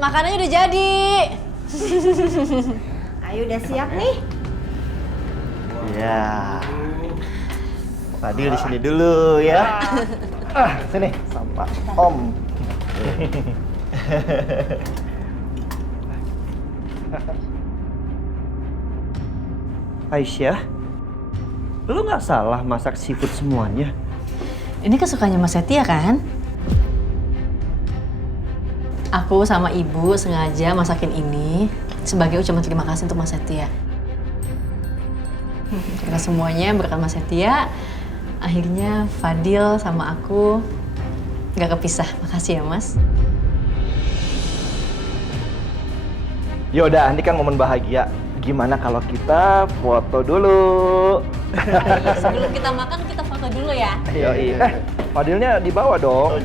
Makanannya udah jadi. Ayo udah siap nih. Ya. Fadil di sini dulu ya. Sini sama Om. Aisyah, lu nggak salah masak seafood semuanya. Ini kesukaannya Mas Setia kan? Aku sama ibu sengaja masakin ini sebagai ucapan terima kasih untuk Mas Setia. Karena semuanya berkat Mas Setia, akhirnya Fadil sama aku gak kepisah. Makasih ya Mas. Yaudah, ini kan momen bahagia. Gimana kalau kita foto dulu? Sebelum kita makan, kita foto dulu ya. Yoi. Fadilnya di bawah dong.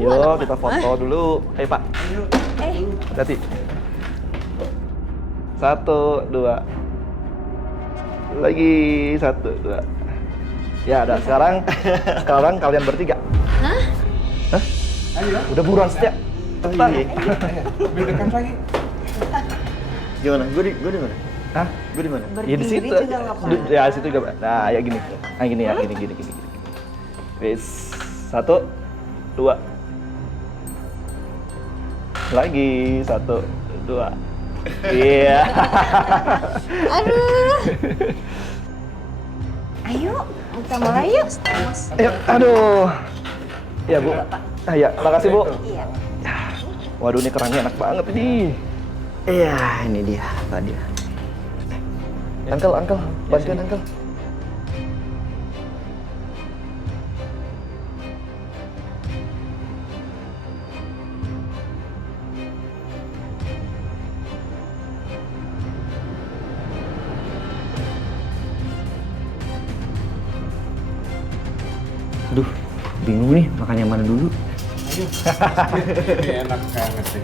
Yuk, kita foto dulu. Ayo Pak. Hati-hati. 1, 2. Lagi 1, 2. Ya, udah. Sekarang kalian bertiga. Hah? Hah? Udah buruan Setia. Cepetan. Lebih dekat lagi. Gimana? Gue di mana? Hah? Gue di mana? Ya di situ. juga nggak apa-apa. Ya, situ juga. Nah, ya gini. Nah, gini ya, gini. Wis. 1, 2. Lagi 1, 2. Iya. Aduh. Ayo, kita mulai yuk. Ya, aduh. Ya, Bu. Ya, makasih, Bu. Iya. Waduh, ini kerangnya enak banget ini. Iya, ini dia tadi. Uncle, bantuin Uncle. Aduh, bingung nih makan yang mana dulu. Ini enak banget sih.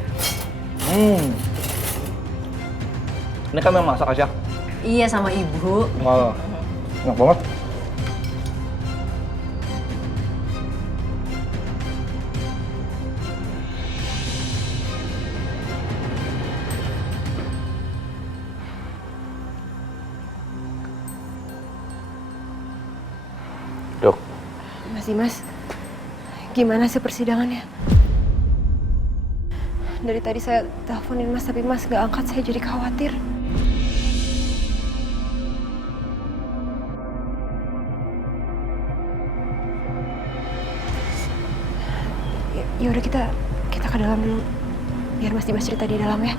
Ini kan yang masak aja. Iya sama ibu. Wah, enak banget. Dok, Mas, gimana sih persidangannya? Dari tadi saya teleponin Mas, tapi Mas gak angkat, saya jadi khawatir. Ya udah kita ke dalam dulu, biar Mas Dimas cerita di dalam ya.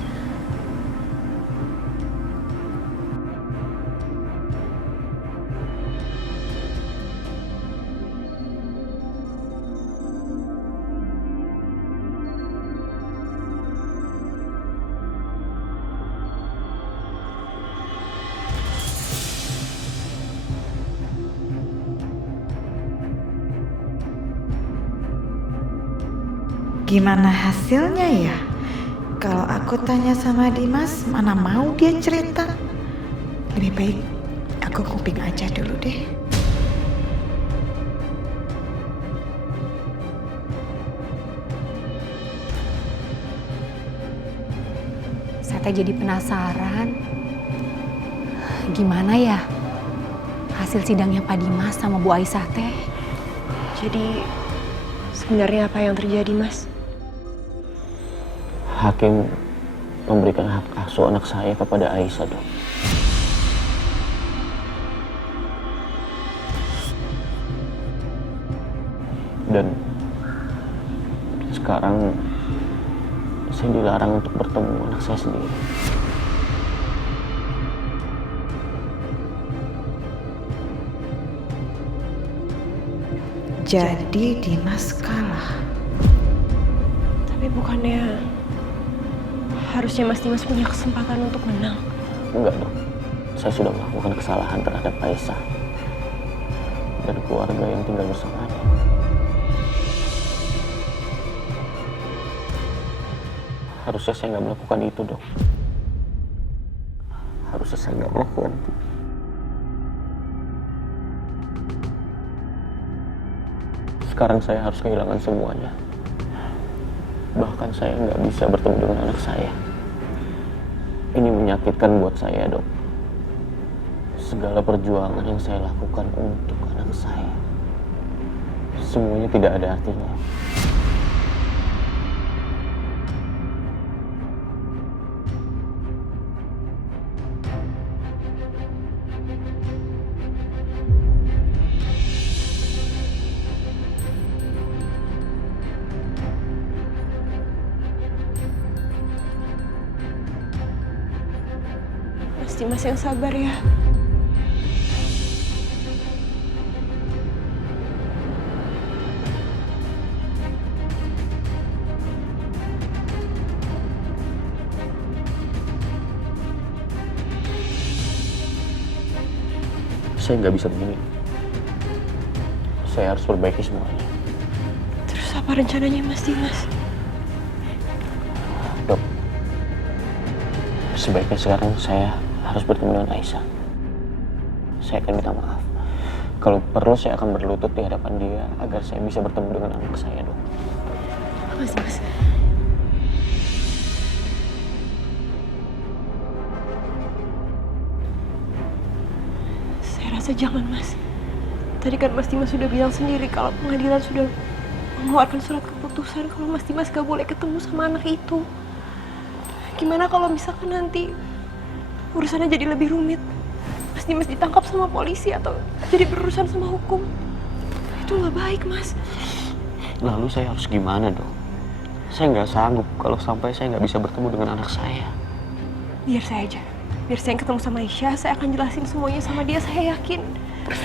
Gimana hasilnya ya? Kalau aku tanya sama Dimas, mana mau dia cerita? Lebih baik aku kuping aja dulu deh. Saya jadi penasaran. Gimana ya hasil sidangnya Pak Dimas sama Bu Aisyah teh? Jadi sebenarnya apa yang terjadi, Mas? Hakim memberikan hak asuh anak saya kepada Aisyah, Dok. Dan sekarang saya dilarang untuk bertemu anak saya sendiri. Jadi Dimas kalah. Tapi bukannya harusnya Mas Dimas punya kesempatan untuk menang? Enggak, Dok. Saya sudah melakukan kesalahan terhadap Aisyah dan keluarga yang tinggal bersamanya. Harusnya saya nggak melakukan itu, Dok. seharusnya saya nggak melakukan itu. Sekarang saya harus kehilangan semuanya. Bahkan saya nggak bisa bertemu dengan anak saya. Ini menyakitkan buat saya, Dok. Segala perjuangan yang saya lakukan untuk anak saya, semuanya tidak ada artinya. Mas Dimas yang sabar ya. Saya nggak bisa begini. Saya harus perbaiki semuanya. Terus apa rencananya Mas Dimas? Dok, sebaiknya sekarang saya harus bertemu dengan Aisyah. Saya akan minta maaf. Kalau perlu saya akan berlutut di hadapan dia agar saya bisa bertemu dengan anak saya, Dok. Mas Dimas. Saya rasa jangan, Mas. Tadi kan Mas Dimas sudah bilang sendiri kalau pengadilan sudah mengeluarkan surat keputusan kalau Mas Dimas gak boleh ketemu sama anak itu. Gimana kalau misalkan nanti urusannya jadi lebih rumit? Mas Dimas ditangkap sama polisi atau jadi berurusan sama hukum. Itu nggak baik, Mas. Lalu saya harus gimana, Dok? Saya nggak sanggup kalau sampai saya nggak bisa bertemu dengan anak saya. Biar saya aja. Biar saya yang ketemu sama Aisyah, saya akan jelasin semuanya sama dia. Saya yakin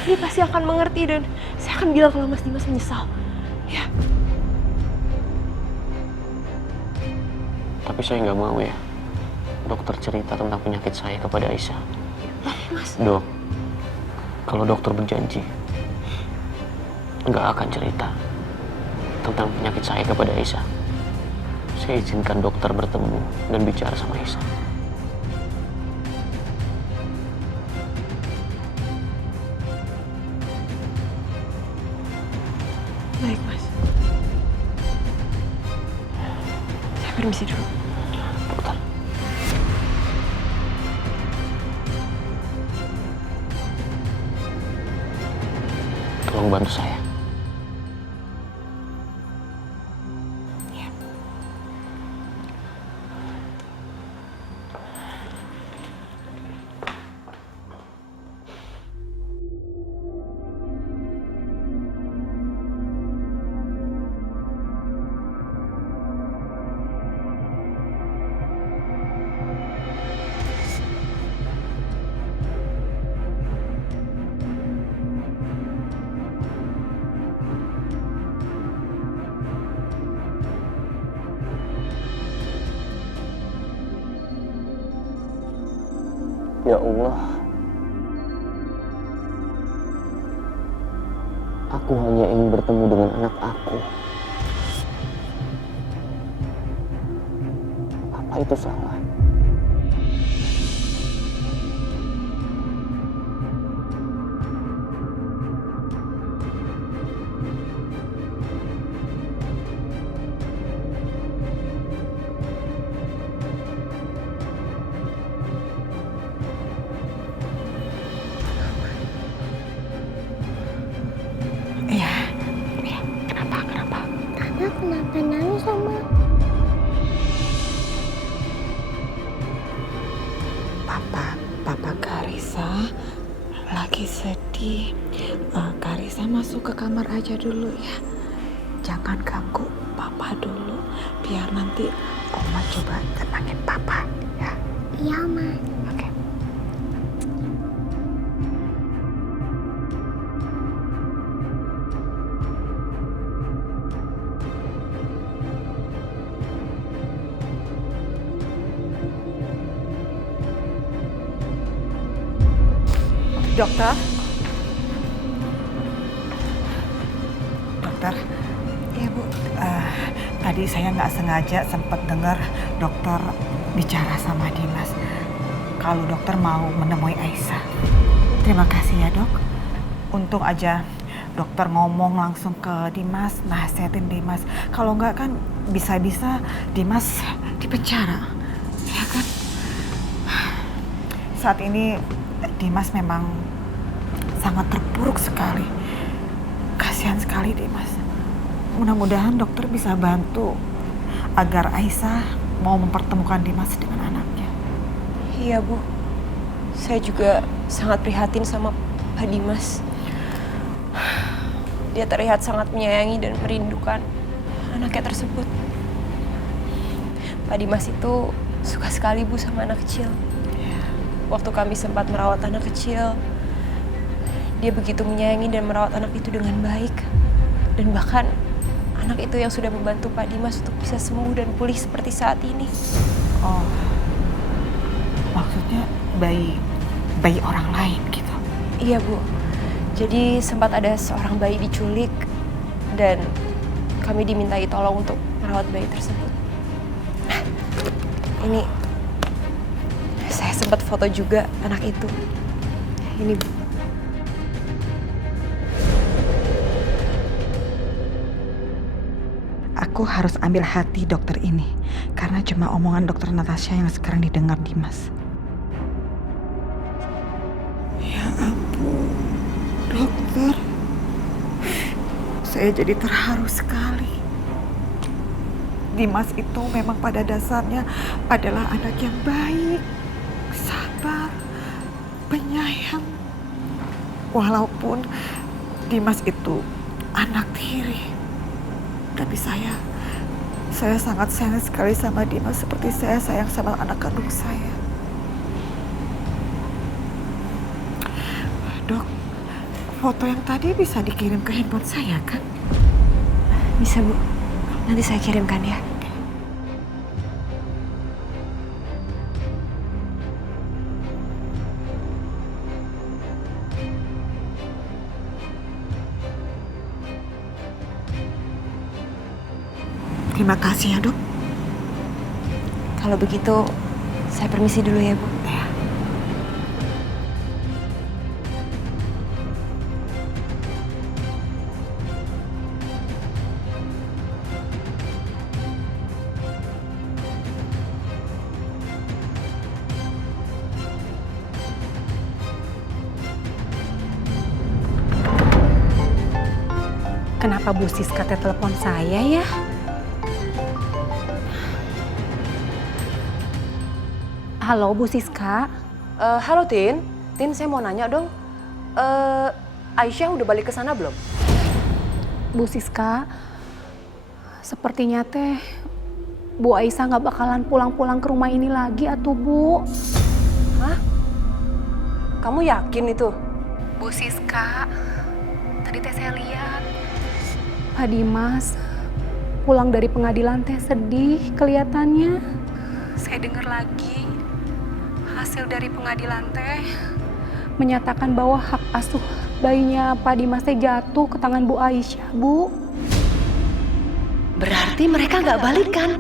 dia pasti akan mengerti dan saya akan bilang kalau Mas Dimas menyesal. Ya. Tapi saya nggak mau ya dokter cerita tentang penyakit saya kepada Aisyah. Mas. Dok, kalau dokter berjanji nggak akan cerita tentang penyakit saya kepada Aisyah, saya izinkan dokter bertemu dan bicara sama Aisyah. Baik, Mas. Saya permisi dulu. Dokter. Tolong bantu saya. Ya Allah, aku hanya ingin bertemu dengan anak aku. Apa itu salah? Kakak kenapa nangis sama? Papa Karissa lagi sedih. Karissa masuk ke kamar aja dulu ya. Jangan ganggu Papa dulu. Biar nanti Oma coba tenangin Papa ya. Iya, Ma. Oke. Dokter? Dokter? Iya, Bu. Tadi saya nggak sengaja sempat dengar dokter bicara sama Dimas. kalau dokter mau menemui Aisyah. Terima kasih ya dok. Untung aja dokter ngomong langsung ke Dimas, nasihatin Dimas. Kalau enggak kan bisa-bisa Dimas dipenjara, ya kan? Saat ini Dimas memang sangat terpuruk sekali. Kasihan sekali Dimas. Mudah-mudahan dokter bisa bantu agar Aisyah mau mempertemukan Dimas dengan anaknya. Iya Bu, saya juga sangat prihatin sama Pak Dimas. Dia terlihat sangat menyayangi dan merindukan anaknya tersebut. Pak Dimas itu suka sekali Bu sama anak kecil. Waktu kami sempat merawat anak kecil, dia begitu menyayangi dan merawat anak itu dengan baik. Dan bahkan anak itu yang sudah membantu Pak Dimas untuk bisa sembuh dan pulih seperti saat ini. Oh, maksudnya bayi orang lain gitu? Iya Bu, jadi sempat ada seorang bayi diculik dan kami dimintai tolong untuk merawat bayi tersebut. Ini saya sempat foto juga anak itu. Ini Bu. Aku harus ambil hati dokter ini karena cuma omongan dokter Natasha yang sekarang didengar Dimas. Ya ampun, dokter. Saya jadi terharu sekali. Dimas itu memang pada dasarnya adalah anak yang baik, sabar, penyayang. Walaupun Dimas itu anak tiri. Tapi saya sangat sayang sekali sama Dimas seperti saya sayang sama anak kandung saya. Dok, foto yang tadi bisa dikirim ke handphone saya kan? Bisa Bu, nanti saya kirimkan ya. Terima kasih ya dok. Kalau begitu, saya permisi dulu ya Bu. Ya. Kenapa Bu Siska teh telepon saya ya? Halo Bu Siska. Halo Tin, saya mau nanya dong. Aisyah udah balik ke sana belum? Bu Siska, sepertinya teh Bu Aisyah nggak bakalan pulang-pulang ke rumah ini lagi atuh Bu. Hah? Kamu yakin itu? Bu Siska, tadi teh saya lihat Pak Dimas pulang dari pengadilan teh sedih kelihatannya. Saya dengar lagi hasil dari pengadilan teh menyatakan bahwa hak asuh bayinya Pak Dimas teh jatuh ke tangan Bu Aisyah, Bu. Berarti mereka nggak balikan?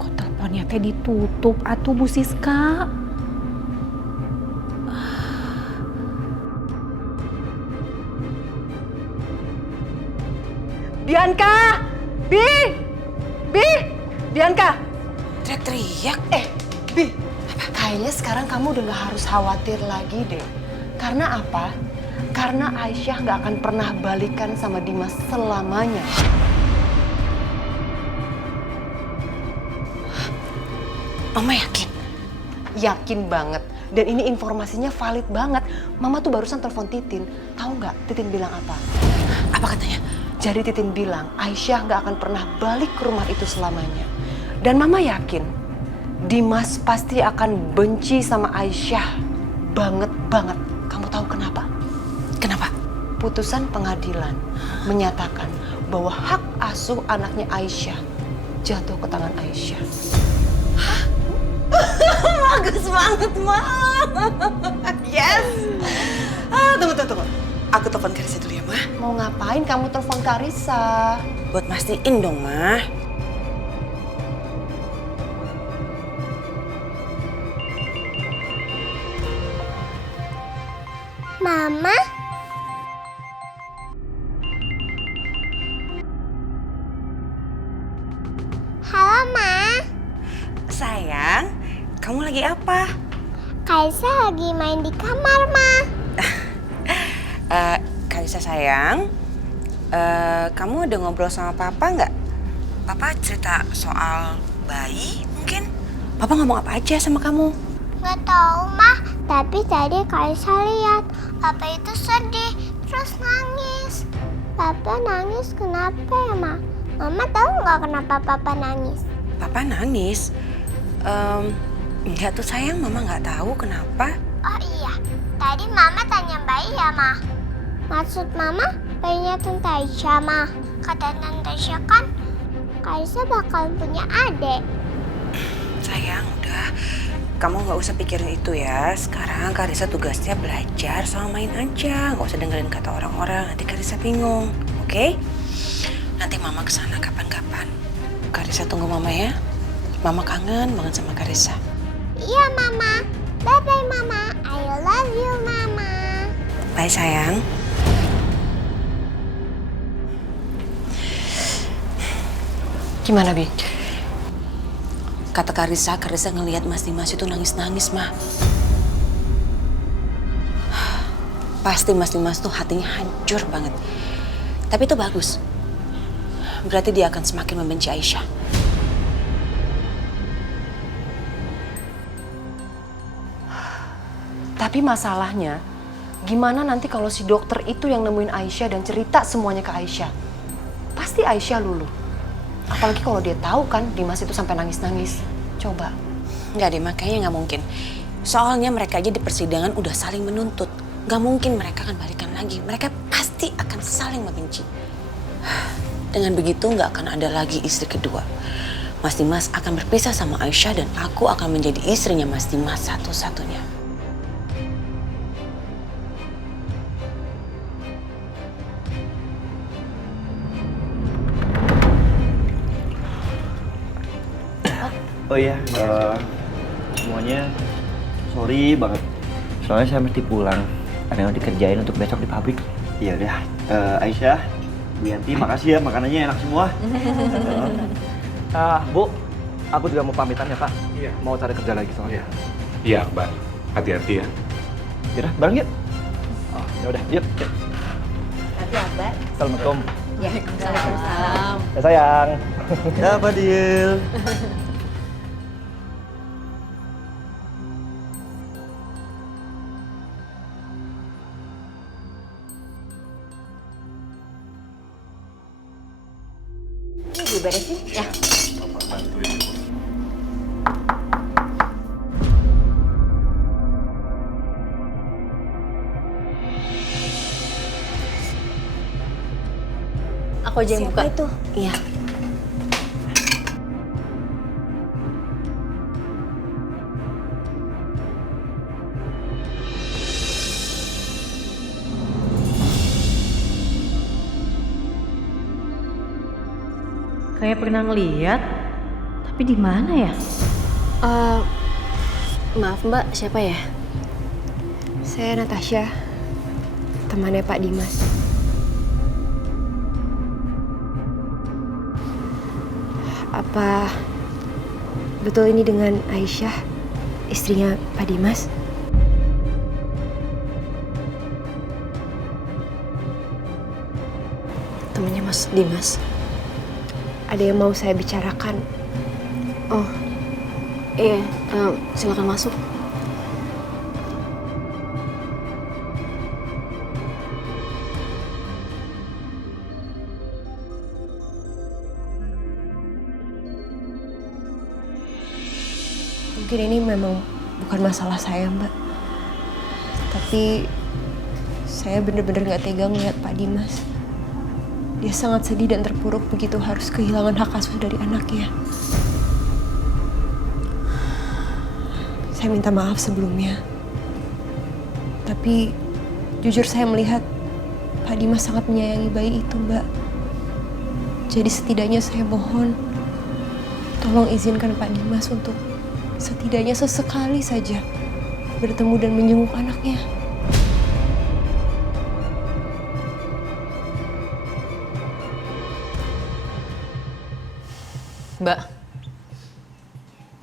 Kok teleponnya teh ditutup atuh Bu Siska? Bianca! Bianca! Teriak-teriak. Bi, kayaknya sekarang kamu udah gak harus khawatir lagi deh. Karena apa? Karena Aisyah gak akan pernah balikan sama Dimas selamanya. Mama yakin? Yakin banget. Dan ini informasinya valid banget. Mama tuh barusan telepon Titin. Tahu nggak Titin bilang apa? Apa katanya? Jadi Titin bilang Aisyah nggak akan pernah balik ke rumah itu selamanya. Dan Mama yakin Dimas pasti akan benci sama Aisyah banget. Kamu tahu kenapa? Kenapa? Putusan pengadilan menyatakan bahwa hak asuh anaknya Aisyah jatuh ke tangan Aisyah. Bagus banget, Ma. Yes. Tunggu. Aku telepon Karissa dulu ya, Ma. Mau ngapain kamu telepon Karissa? Buat mastiin dong, Ma. Mama? Halo, Ma. Sayang, kamu lagi apa? Kaisa lagi main di kamar, Ma. Karissa sayang, kamu udah ngobrol sama Papa nggak? Papa cerita soal bayi mungkin? Papa ngomong apa aja sama kamu? Nggak tahu, Ma. Tapi tadi Kaisa lihat Papa itu sedih, terus nangis. Papa nangis kenapa ya, Ma? Mama tahu nggak kenapa Papa nangis? Papa nangis? Enggak tuh sayang, Mama nggak tahu kenapa. Oh iya, tadi Mama tanya bayi ya, Ma. Maksud Mama bayinya Tante Aisyah, Ma. Kata Tante Aisyah kan Kaisa bakal punya adik. Sayang, udah. Kamu nggak usah pikirin itu ya. Sekarang Karissa tugasnya belajar sama main aja. Nggak usah dengerin kata orang-orang. Nanti Karissa bingung, oke? Nanti Mama kesana kapan-kapan. Karissa tunggu Mama ya. Mama kangen banget sama Karissa. Iya, Mama. Bye-bye, Mama. I love you, Mama. Bye sayang. Gimana, Bi? Kata Karissa ngelihat Mas Dimas itu nangis-nangis, Ma. Pasti Mas Dimas tuh hatinya hancur banget. Tapi itu bagus. Berarti dia akan semakin membenci Aisyah. Tapi masalahnya, gimana nanti kalau si dokter itu yang nemuin Aisyah dan cerita semuanya ke Aisyah? Pasti Aisyah luluh. Apalagi kalau dia tahu kan Dimas itu sampai nangis-nangis. Coba. Nggak deh, makanya nggak mungkin. Soalnya mereka aja di persidangan udah saling menuntut. Nggak mungkin mereka akan balikan lagi. Mereka pasti akan saling membenci. Dengan begitu nggak akan ada lagi istri kedua. Mas Dimas akan berpisah sama Aisyah dan aku akan menjadi istrinya Mas Dimas satu-satunya. Oh iya, semuanya sorry banget. Soalnya saya mesti pulang. Ada yang dikerjain untuk besok di pabrik. Iya udah, Aisyah, Bu Yanti, makasih ya makanannya enak semua. Bu, aku juga mau pamitan ya Pak. Iya. Mau cari kerja lagi soalnya. Iya, Mbak. Hati-hati ya. Yaudah, bareng yuk. Oh, ya udah, yuk. Hati Abah. Assalamualaikum. Ya, Waalaikumsalam. Ya sayang. Ya Fadil. Ini beresin ya. Aku aja yang buka. Siapa itu? Iya. Kayak pernah ngeliat, tapi di mana ya? Maaf Mbak, siapa ya? Saya Natasha, temannya Pak Dimas. Apa betul ini dengan Aisyah, istrinya Pak Dimas? Temennya Mas Dimas. Ada yang mau saya bicarakan. Oh, iya, silakan masuk. Mungkin ini memang bukan masalah saya, Mbak. Tapi saya bener-bener gak tega ngeliat Pak Dimas. Dia sangat sedih dan terpuruk begitu harus kehilangan hak asuh dari anaknya. Saya minta maaf sebelumnya. Tapi jujur saya melihat Pak Dimas sangat menyayangi bayi itu, Mbak. Jadi setidaknya saya mohon, tolong izinkan Pak Dimas untuk setidaknya sesekali saja bertemu dan menjenguk anaknya.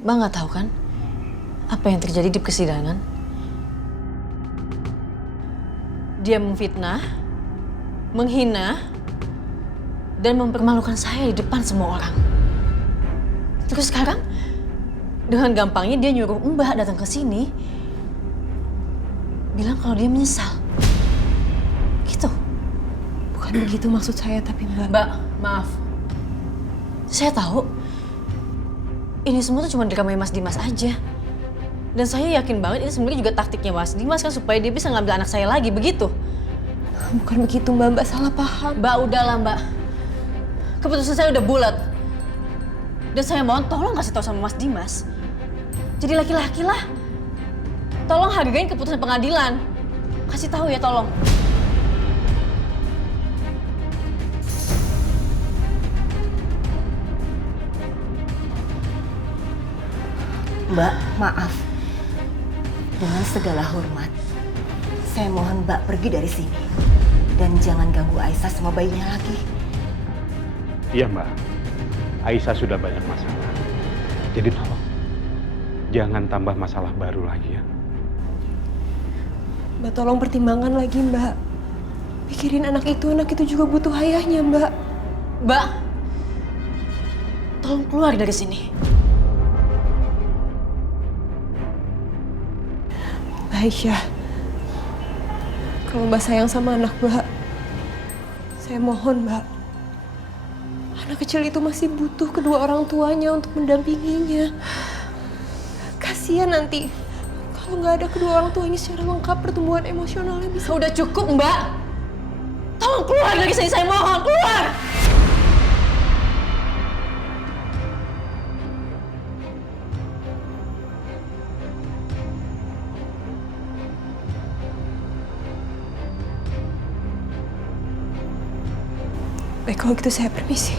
Mbak nggak tahu kan apa yang terjadi di persidangan? Dia memfitnah, menghina, dan mempermalukan saya di depan semua orang. Terus sekarang, dengan gampangnya dia nyuruh Mbak datang ke sini, bilang kalau dia menyesal. Gitu. Bukan begitu maksud saya, tapi Mbak... Mbak, maaf. Saya tahu, ini semua tuh cuma dramanya Mas Dimas aja. Dan saya yakin banget ini sebenarnya juga taktiknya Mas Dimas kan supaya dia bisa ngambil anak saya lagi, begitu? Bukan begitu, Mbak. Mbak salah paham. Mbak, udahlah, Mbak. Keputusan saya udah bulat. Dan saya mohon tolong kasih tahu sama Mas Dimas. Jadi laki-laki lah. Tolong hargain keputusan pengadilan. Kasih tahu ya, tolong. Mbak, maaf. Dengan segala hormat, saya mohon Mbak pergi dari sini. Dan jangan ganggu Aisyah sama bayinya lagi. Iya Mbak, Aisyah sudah banyak masalah. Jadi tolong, jangan tambah masalah baru lagi ya. Mbak tolong pertimbangkan lagi, Mbak. Pikirin anak itu juga butuh ayahnya, Mbak. Mbak, tolong keluar dari sini. Aisyah, kalau Mbak sayang sama anak Mbak, saya mohon Mbak, anak kecil itu masih butuh kedua orang tuanya untuk mendampinginya. Kasihan nanti kalau nggak ada kedua orang tuanya secara lengkap, pertumbuhan emosionalnya bisa... Udah cukup, Mbak. Tolong keluar dari sini, saya mohon, keluar! Baik, kalau gitu saya permisi.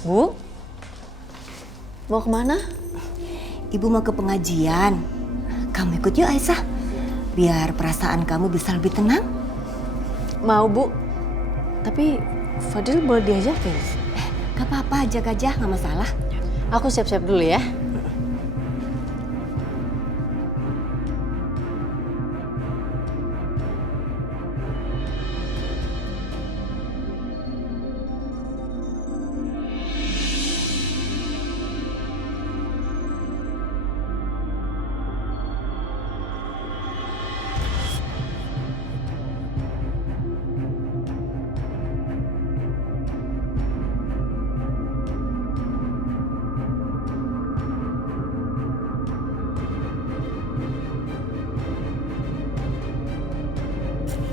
Bu, mau kemana? Ibu mau ke pengajian. Kamu ikut yuk Aisyah. Biar perasaan kamu bisa lebih tenang. Mau, Bu. Tapi Fadil boleh diajakin? Gak apa-apa, ajak aja, gak masalah. Aku siap-siap dulu ya.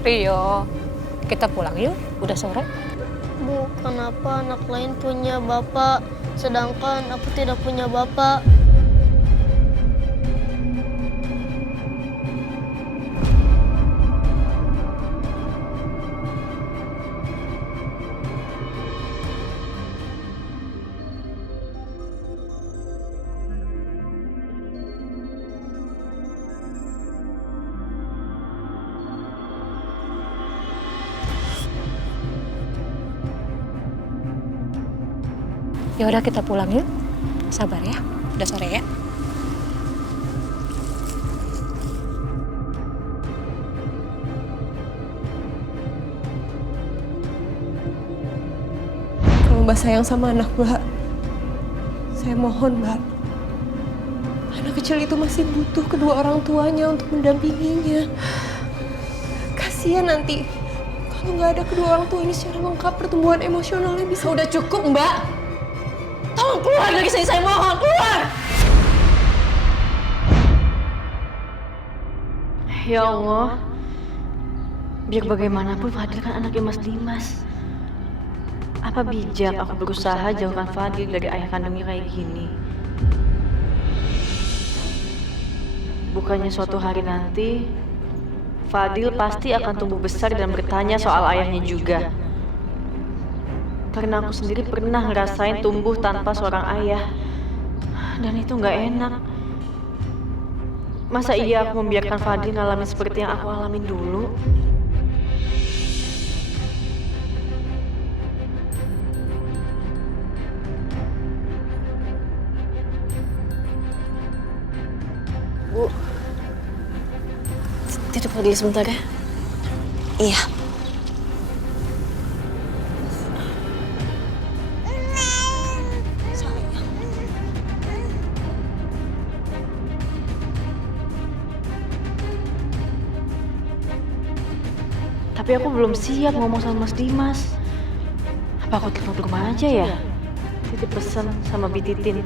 Rio, kita pulang yuk. Udah sore. Bu, kenapa anak lain punya bapak, sedangkan aku tidak punya bapak? Ya udah kita pulang yuk. Sabar ya. Udah sore ya. tambah sayang sama anak Mbak. Saya mohon Mbak, anak kecil itu masih butuh kedua orang tuanya untuk mendampinginya. Kasihan nanti kalau nggak ada kedua orang tua ini secara lengkap, pertumbuhan emosionalnya bisa. Udah cukup, Mbak. Tolong keluar dari sini, saya mohon, keluar! Ya Allah, biar bagaimanapun Fadil kan anaknya Mas Dimas. Apa bijak aku berusaha jauhkan Fadil dari ayah kandungnya kayak gini? Bukannya suatu hari nanti, Fadil pasti akan tumbuh besar dan bertanya soal ayahnya juga. Karena aku sendiri pernah ngerasain tumbuh tanpa seorang ayah. Dan itu nggak enak. Masa iya aku membiarkan Fadil ngalamin seperti yang aku alamin dulu? Bu, tidur Fadil sebentar ya? Iya. Tapi aku belum siap ngomong sama Mas Dimas. Apa aku telepon ke rumah aja ya? Titip pesan sama Bi Titin.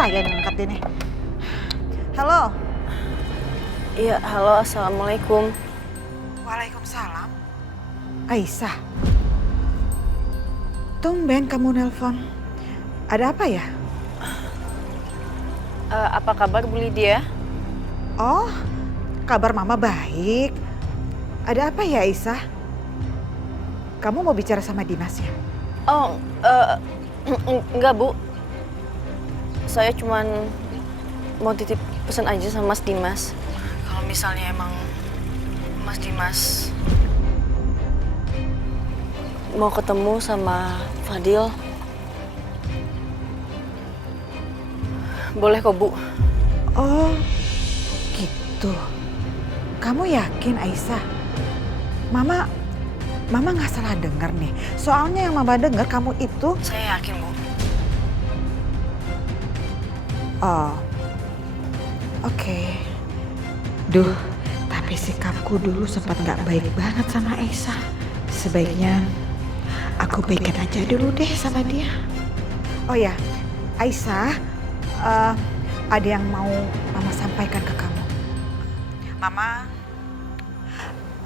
Saya yang angkat ini. Halo. Iya, halo, assalamualaikum. Waalaikumsalam. Aisyah. Tumben kamu nelpon. Ada apa ya? Apa kabar Bu Lydia? Oh, kabar mama baik. Ada apa ya Aisyah? Kamu mau bicara sama Dimas ya? Oh, enggak Bu. Saya cuman mau titip pesan aja sama Mas Dimas. Kalau misalnya emang Mas Dimas mau ketemu sama Fadil, boleh kok Bu. Oh, gitu. Kamu yakin Aisyah? Mama nggak salah dengar nih. Soalnya yang mama dengar kamu itu. Saya yakin Bu. Oh, oke. Duh, tapi sikapku dulu sempat nggak baik banget sama Aisyah. Sebaiknya aku baikin aja dulu deh sama dia. Oh ya, Aisyah, ada yang mau mama sampaikan ke kamu.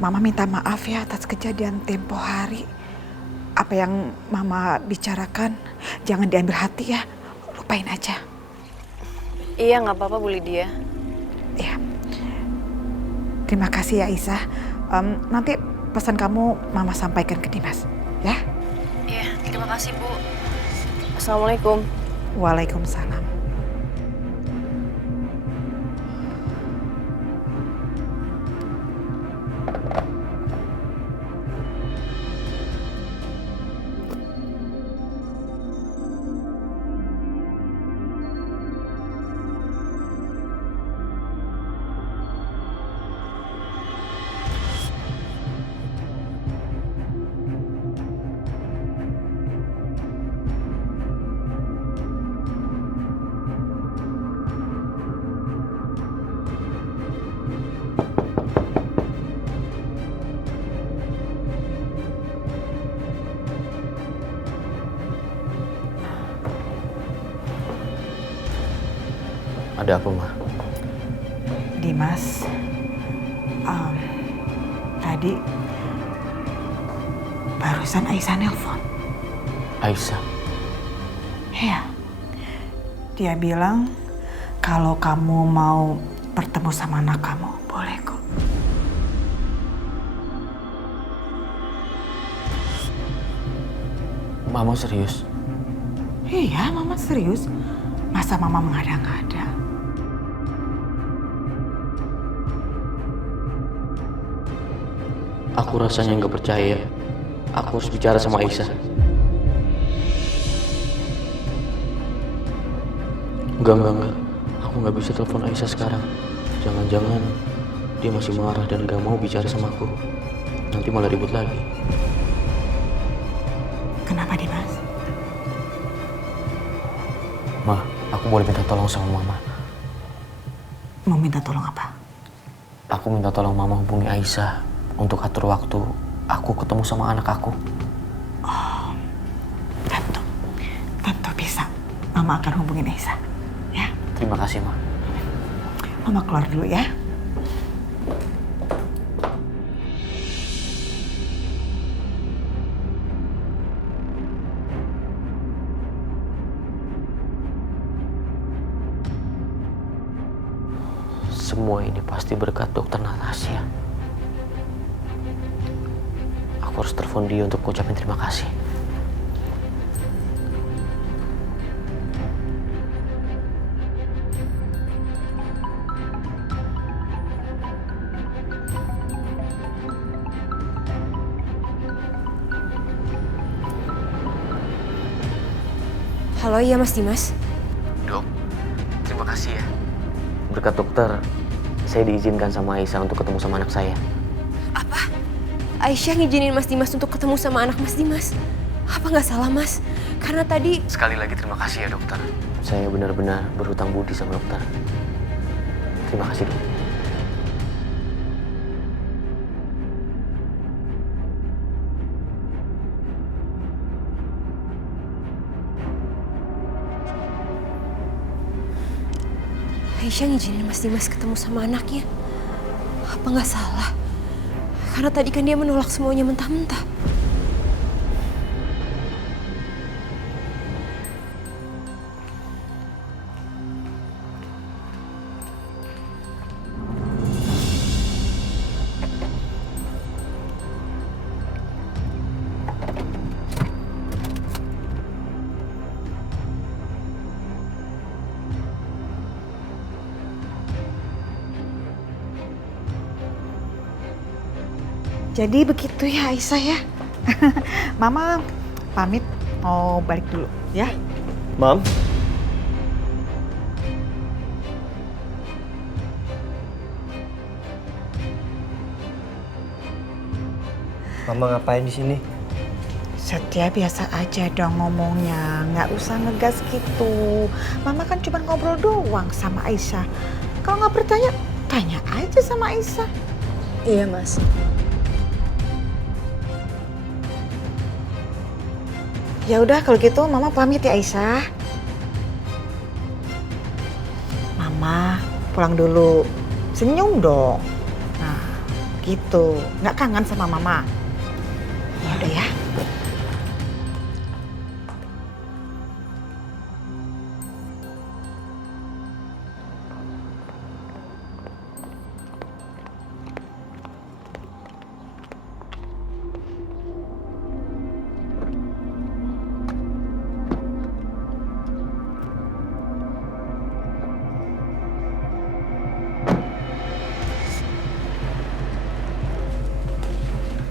Mama minta maaf ya atas kejadian tempo hari. Apa yang mama bicarakan jangan diambil hati ya, lupain aja. Iya, nggak apa-apa Bu Lydia. Ya, terima kasih ya Aisyah. Nanti pesan kamu mama sampaikan ke Dimas, ya? Iya, terima kasih Bu. Assalamualaikum. Waalaikumsalam. Ada apa, Ma? Dimas, tadi barusan Aisyah nelpon. Aisyah? Iya, dia bilang kalau kamu mau bertemu sama anak kamu, boleh kok. Mama serius? Iya, mama serius. Masa mama mengada-ngada? Aku rasanya nggak percaya. Aku harus bicara sama Aisyah. Enggak. Aku nggak bisa telepon Aisyah sekarang. Jangan-jangan dia masih marah dan gak mau bicara sama aku. Nanti malah ribut lagi. Kenapa Dimas? Ma, aku boleh minta tolong sama Mama. Mau minta tolong apa? Aku minta tolong Mama hubungi Aisyah untuk atur waktu aku ketemu sama anak aku. Oh, tentu bisa. Mama akan hubungin Aisyah. Ya. Terima kasih, Ma. Mama keluar dulu ya. Semua ini pasti berkat dokter Natasha. Aku harus telepon dia untuk ucapin terima kasih. Halo, iya Mas Dimas. Dok, terima kasih ya. Berkat dokter, saya diizinkan sama Aisyah untuk ketemu sama anak saya. Apa? Aisyah ngizinin Mas Dimas untuk ketemu sama anak Mas Dimas? Apa nggak salah Mas? Karena tadi... Sekali lagi terima kasih ya dokter. Saya benar-benar berhutang budi sama dokter. Terima kasih dok. Aisyah ngizinin Mas Dimas ketemu sama anaknya. Apa nggak salah? Karena tadi kan dia menolak semuanya mentah-mentah. Jadi begitu ya Aisyah ya. Mama pamit mau balik dulu ya. Mam. Mama ngapain di sini? Setia biasa aja dong ngomongnya, nggak usah ngegas gitu. Mama kan cuma ngobrol doang sama Aisyah. Kalau nggak percaya, tanya aja sama Aisyah. Iya, Mas. Ya udah kalau gitu Mama pamit ya Aisyah. Mama pulang dulu. Senyum dong. Nah, gitu. Nggak kangen sama Mama. Ya udah ya.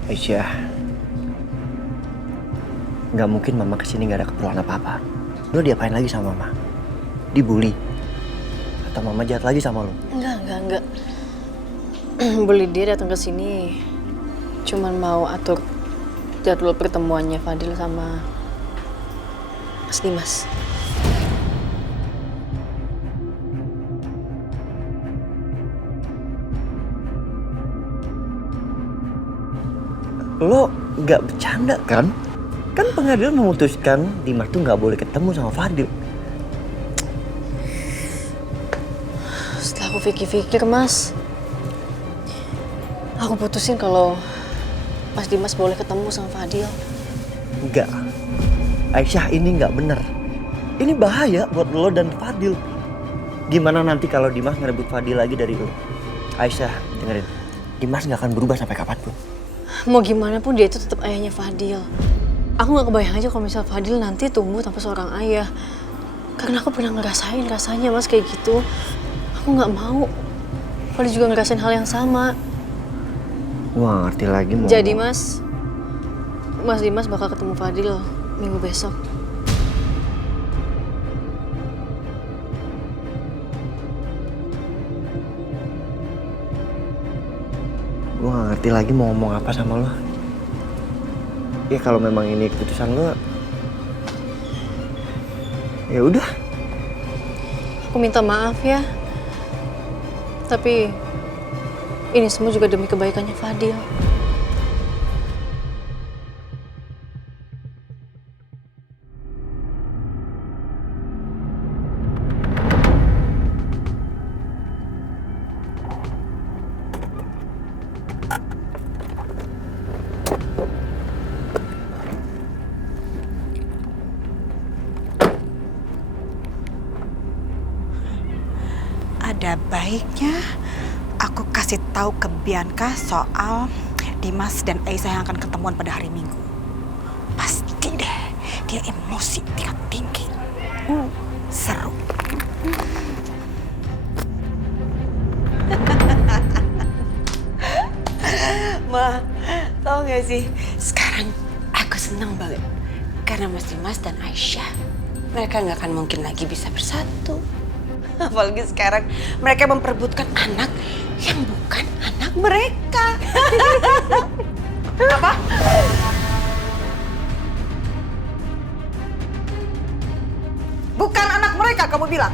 Aisyah, nggak mungkin Mama kesini nggak ada keperluan apa-apa. Lo diapain lagi sama Mama? Dibully? Atau Mama jahat lagi sama lo? Enggak. Beli dia datang ke sini cuman mau atur jadwal pertemuannya Fadil sama Mas Dimas. Lo nggak bercanda kan? Kan pengadilan memutuskan Dimas tuh nggak boleh ketemu sama Fadil. Setelah aku pikir-pikir, Mas, aku putusin kalau Mas Dimas boleh ketemu sama Fadil. Enggak. Aisyah, ini nggak bener. Ini bahaya buat lo dan Fadil. Gimana nanti kalau Dimas ngerebut Fadil lagi dari lo? Aisyah, dengerin. Dimas nggak akan berubah sampai kapanpun. Mau gimana pun dia itu tetap ayahnya Fadil. Aku nggak kebayang aja kalau misal Fadil nanti tumbuh tanpa seorang ayah. Karena aku pernah ngerasain rasanya Mas kayak gitu. Aku nggak mau Fadil juga ngerasain hal yang sama. Gue gak ngerti lagi mau... Jadi Mas Dimas bakal ketemu Fadil minggu besok. Gue gak ngerti lagi mau ngomong apa sama lo. Ya kalau memang ini keputusan lo, ya udah. Aku minta maaf ya. Tapi ini semua juga demi kebaikannya Fadil. Ada baiknya aku kasih tahu ke Bianca soal Dimas dan Aisyah yang akan ketemuan pada hari Minggu. Pasti deh dia emosi tingkat tinggi. Seru. Ma, tau gak sih? Sekarang aku senang banget. Karena Mas Dimas dan Aisyah, mereka gak akan mungkin lagi bisa bersatu. Apalagi sekarang mereka memperebutkan anak yang bukan anak mereka. Apa? Bukan anak mereka kamu bilang?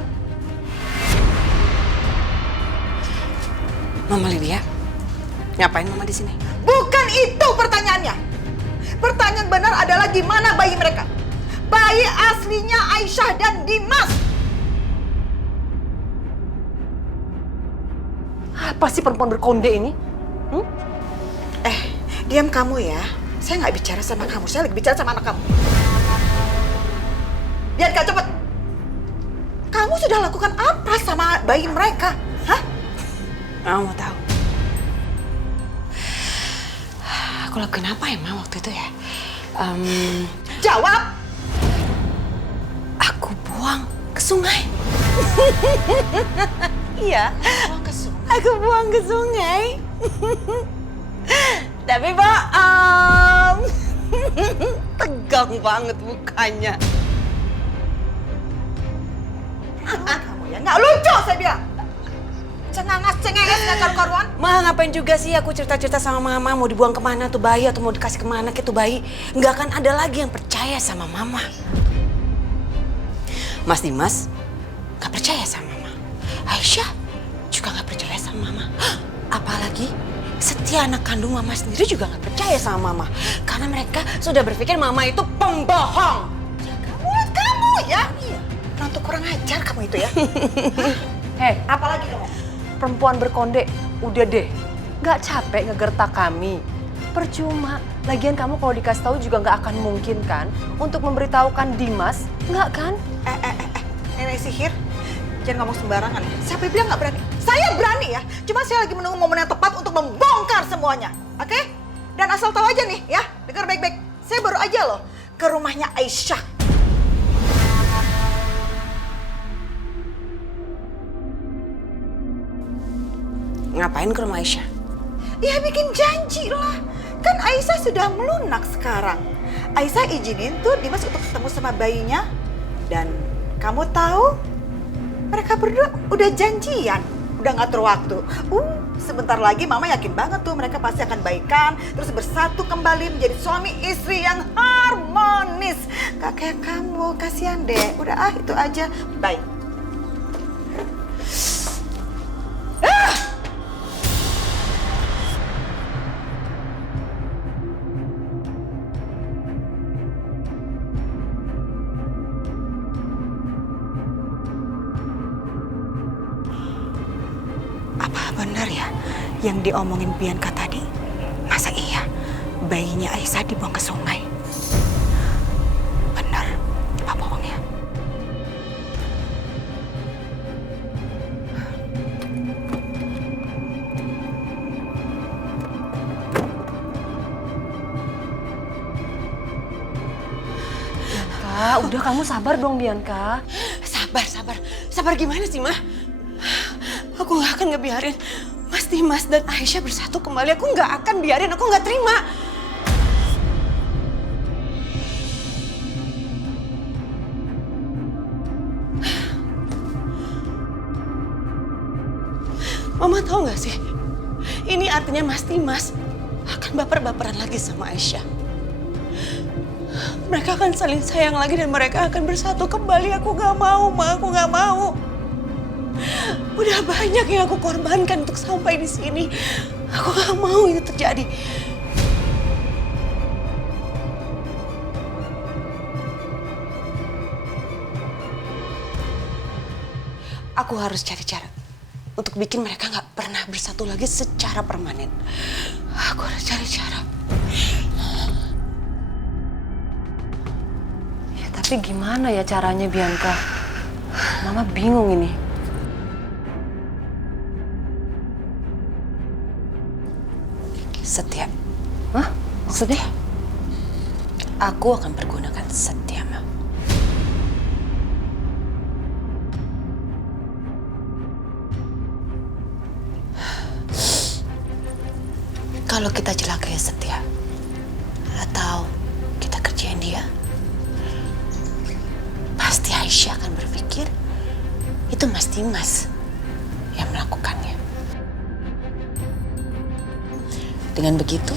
Mama Lydia, ngapain Mama di sini? Bukan itu pertanyaannya. Pertanyaan benar adalah gimana bayi mereka? Bayi aslinya Aisyah dan Dimas. Apa sih perempuan berkonde ini? Diam kamu ya. Saya nggak bicara sama kamu, saya lagi bicara sama anak kamu. Bianca, cepet. Kamu sudah lakukan apa sama bayi mereka? Hah? Mama mau tahu. Aku lakuin apa ya, Ma, waktu itu ya? Jawab! Aku buang ke sungai. Iya. Buang ke sungai. Aku buang ke sungai. Tapi bohong. Tegang banget mukanya. Kamu ya nggak lucu saya bilang. Cengenges nggak karu-karuan. Ma, ngapain juga sih aku cerita-cerita sama Mama mau dibuang kemana tuh bayi atau mau dikasih kemana gitu bayi. Nggak akan ada lagi yang percaya sama Mama. Mas Dimas nggak percaya sama Mama. Aisyah juga nggak percaya sama Mama. Apalagi setia anak kandung Mama sendiri juga nggak percaya sama Mama. Karena mereka sudah berpikir Mama itu pembohong. Jaga mulut kamu ya. Iya. Untuk kurang ajar kamu itu ya. Hei, Apalagi kamu? perempuan berkonde, udah deh. Nggak capek ngegertak kami. Percuma. Lagian kamu kalau dikasih tahu juga nggak akan mungkin kan untuk memberitahukan Dimas, nggak kan? Nenek sihir. Jangan ngomong sembarangan ya. Siapa yang bilang nggak berani? Saya berani ya. Cuma saya lagi menunggu momen yang tepat untuk membongkar semuanya. Oke? Dan asal tahu aja nih ya. Dengar baik-baik. Saya baru aja loh ke rumahnya Aisyah. Ngapain ke rumah Aisyah? Ya bikin janji lah. Kan Aisyah sudah melunak sekarang. Aisyah izinin tuh Dimas untuk ketemu sama bayinya. Dan kamu tahu mereka berdua udah janjian. Udah ngatur waktu. Sebentar lagi Mama yakin banget tuh mereka pasti akan baikan. Terus bersatu kembali menjadi suami istri yang harmonis. Gak kayak kamu, kasihan deh. Udah itu aja. Bye. Apa benar ya yang diomongin Bianca tadi? Masa iya bayinya Aisyah dibuang ke sungai? Benar, apa bohong ya? Bianca, udah kamu sabar dong Bianca. Sabar gimana sih, Ma? Aku gak akan ngebiarin Mas Mas Dimas dan Aisyah bersatu kembali, aku nggak akan biarin, aku nggak terima. Mama tahu nggak sih, ini artinya Mas Dimas akan baper-baperan lagi sama Aisyah. Mereka akan saling sayang lagi dan mereka akan bersatu kembali. Aku nggak mau, Ma, aku nggak mau. Udah banyak yang aku korbankan untuk sampai di sini. Aku nggak mau itu terjadi. Aku harus cari cara untuk bikin mereka nggak pernah bersatu lagi secara permanen. Aku harus cari cara. Ya, tapi gimana ya caranya, Bianca? Mama bingung ini. Setia. Hah? Maksudnya? Aku akan pergunakan Setia, Ma. Kalau kita celakai Setia, atau kita kerjain dia, pasti Aisyah akan berpikir itu Mas Dimas yang melakukannya. Dengan begitu,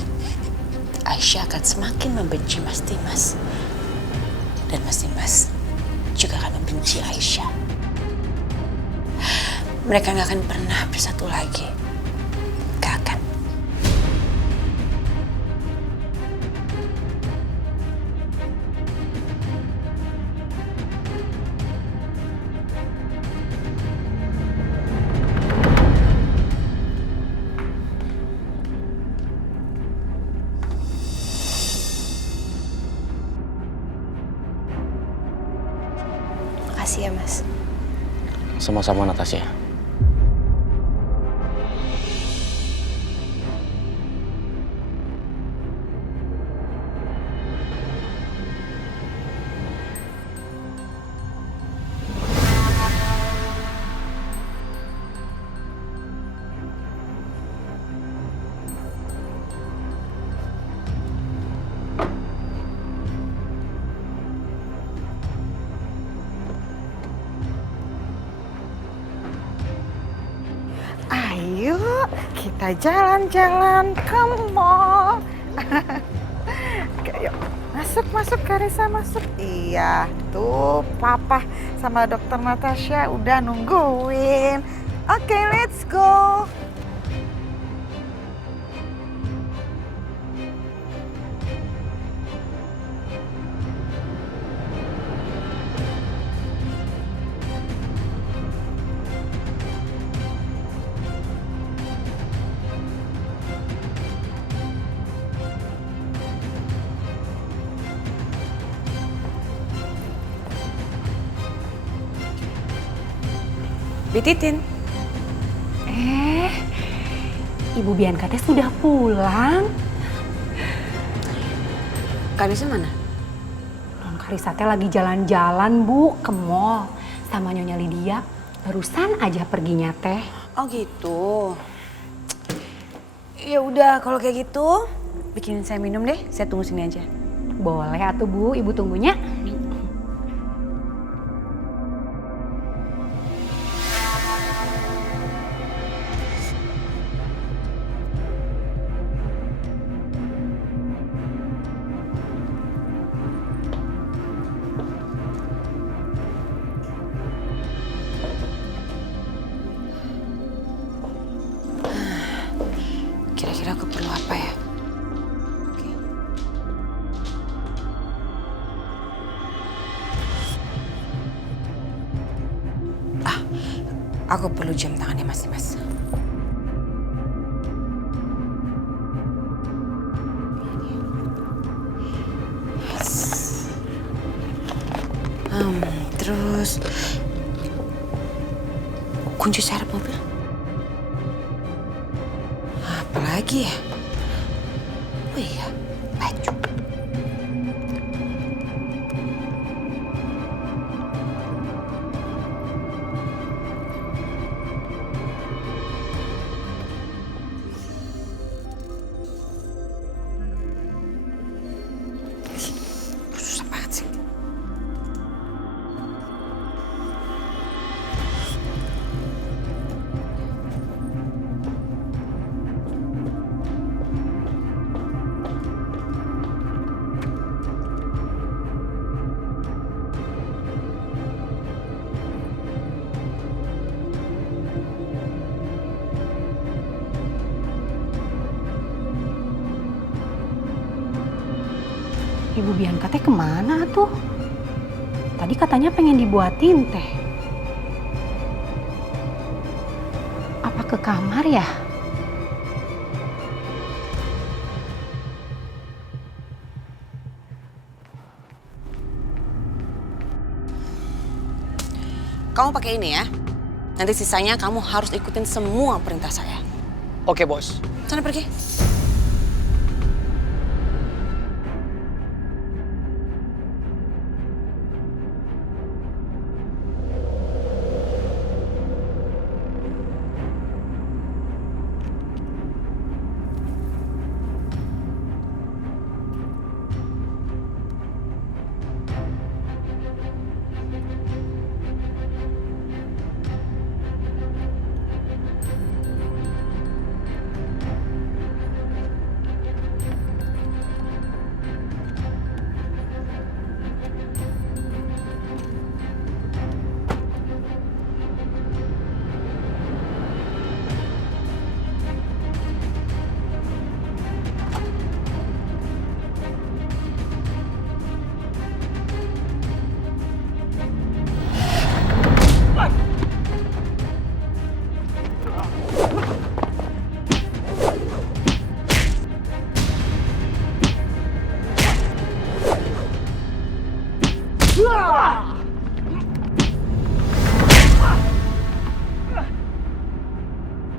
Aisyah akan semakin membenci Mas Dimas. Dan Mas Dimas juga akan membenci Aisyah. Mereka nggak akan pernah bersatu lagi. Gak akan. Makasih ya, Mas. Sama-sama, Natasha. Ayo kita jalan-jalan ke mall. Yuk, masuk Karissa, masuk. Iya, tuh Papa sama Dokter Natasha udah nungguin. Oke, let's go. Bititin. Ibu Bianca teh sudah pulang. Karissa mana? Non Karissa teh lagi jalan-jalan, Bu, ke mall sama Nyonya Lydia. Barusan aja perginya teh. Oh gitu. Ya udah kalau kayak gitu, bikinin saya minum deh. Saya tunggu sini aja. Boleh atuh, Bu, Ibu tunggunya. Kira-kira aku perlu apa ya? Oke. Aku perlu jam tangannya Mas Dimas. Yes. Terus kunci serep mobil. Apalagi ya? Oh iya, baju. Ibu Bianca teh kemana tuh? Tadi katanya pengen dibuatin teh. Apa ke kamar ya? Kamu pakai ini ya. Nanti sisanya kamu harus ikutin semua perintah saya. Oke, Bos. Sana pergi.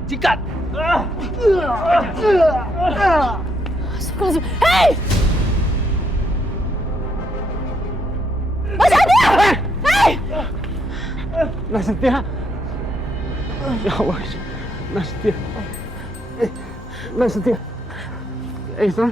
Sikat! Hei! Masih ada! Hei! Nastya. Ya Allah, Nastya. Nastya. Aisyah.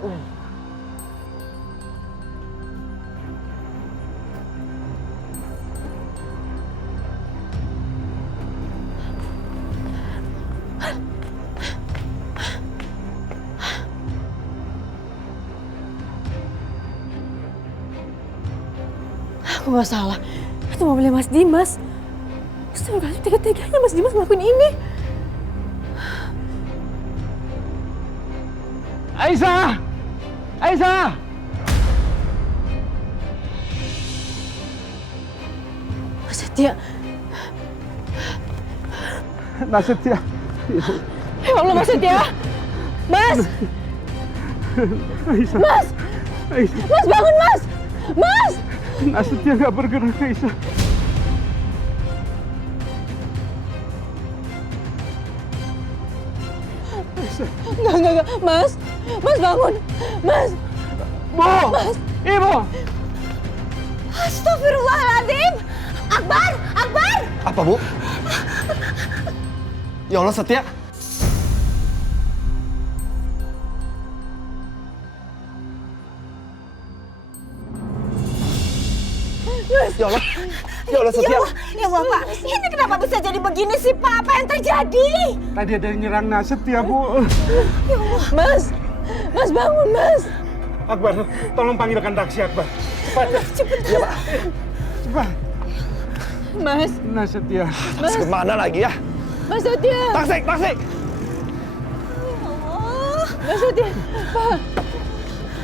Aku nggak salah. Itu mobilnya Mas Dimas. Astagfirullahaladzim, tega-teganya Mas Dimas ngelakuin ini. Aisyah! Aisyah! Mas Setia. Nastya. Ya Allah, Mas Setia. Mas! Aisyah. Mas! Aisyah. Mas, bangun, Mas! Mas! Nastya nggak bergerak, Aisyah. Enggak. Mas! Mas, bangun! Mas! Bu! Mas! Ibu! Astagfirullahaladzim! Akbar! Akbar! Apa, Bu? Ya Allah, Setia. Ya Allah. Ya Allah, Setia. Ya Allah, Pak. Ini kenapa bisa jadi begini sih, Pak? Apa yang terjadi? Tadi ada yang nyerang Nastya, Bu. Mas! Mas, bangun, Mas! Akbar, tolong panggilkan taksi, Akbar. Cepat. Cepet. Ya, Pak. Cepat. Mas! Nastya. Mas, kemana lagi ya? Mas Setia! Taksi, taksi! Mas Setia! Pak!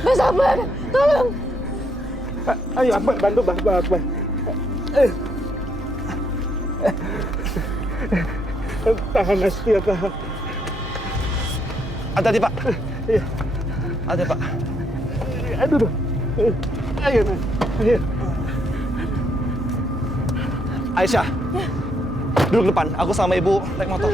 Mas Akbar! Tolong! Ayo, Akbar, bantu Akbar. Tahan, Nastya, tahan. Hati-hati, Pak. Iya. Hati, Pak. Aduh. Ayo, Nas. Ayo. Aisyah. Duduk depan. Aku sama Ibu naik motor.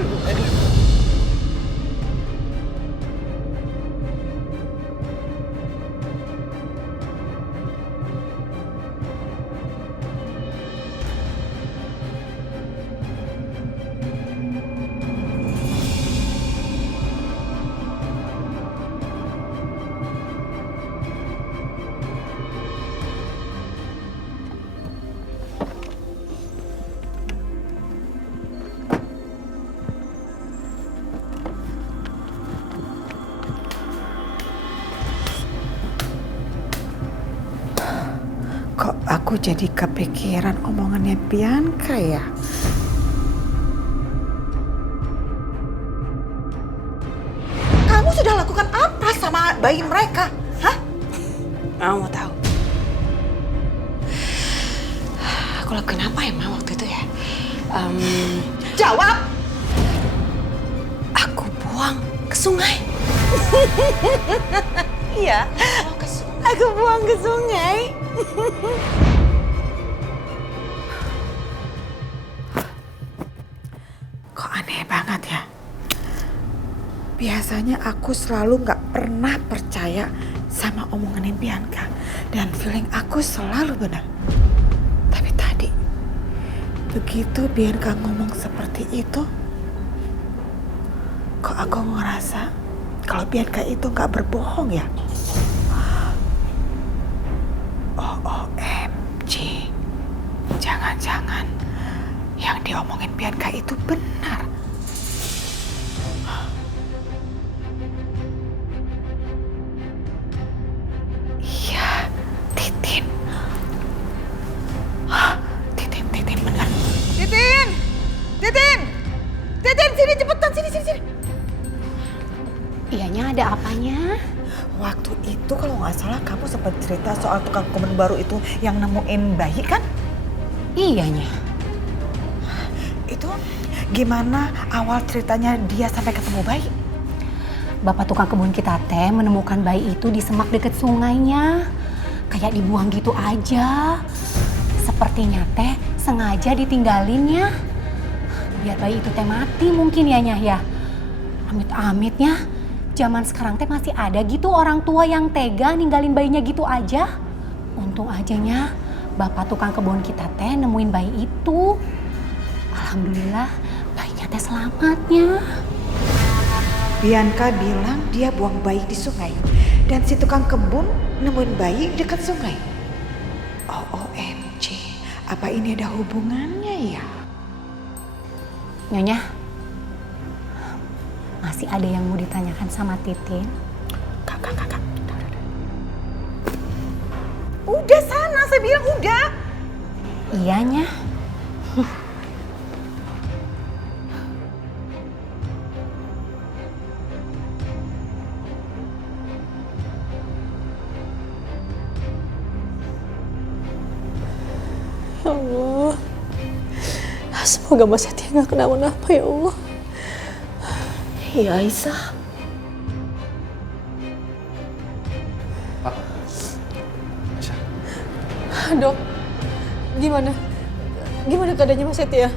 Kok aku jadi kepikiran omongannya Bianca ya? Kamu sudah lakukan apa sama bayi mereka? Hah? Kamu tahu, lakuin apa ya Ma waktu itu ya? Jawab! Aku buang ke sungai. Iya. Aku buang ke sungai. Kok aneh banget ya? Biasanya aku selalu gak pernah percaya sama omongan Bianca. Dan feeling aku selalu benar. Tapi tadi, begitu Bianca ngomong seperti itu, kok aku ngerasa kalau Bianca itu gak berbohong ya? OMG, jangan-jangan yang diomongin Bianca itu benar. Iya, Titin. Titin benar. Titin, sini cepetan, sini. Iyanya ada apanya? Waktu itu kalau nggak salah kamu sempat cerita soal tukang komen baru itu yang nemuin bayi kan? Iyanya. Itu gimana awal ceritanya dia sampai ketemu bayi? Bapak tukang kebun kita teh menemukan bayi itu di semak deket sungainya. Kayak dibuang gitu aja. Sepertinya teh sengaja ditinggalinnya. Biar bayi itu teh mati mungkin ya Nyah ya. Amit-amitnya. Zaman sekarang teh masih ada gitu orang tua yang tega ninggalin bayinya gitu aja. Untung ajanya bapak tukang kebun kita teh nemuin bayi itu. Alhamdulillah bayinya teh selamatnya. Bianca bilang dia buang bayi di sungai. Dan si tukang kebun nemuin bayi dekat sungai. OMG, apa ini ada hubungannya ya? Nyonya, masih ada yang mau ditanyakan sama Titin? Kak. Udah sana, saya bilang udah. Iyanya. Ya Allah. Semoga Mas Setia nggak kenapa-napa ya Allah. Iya, Aisyah. Dok, gimana keadaannya Mas Setia?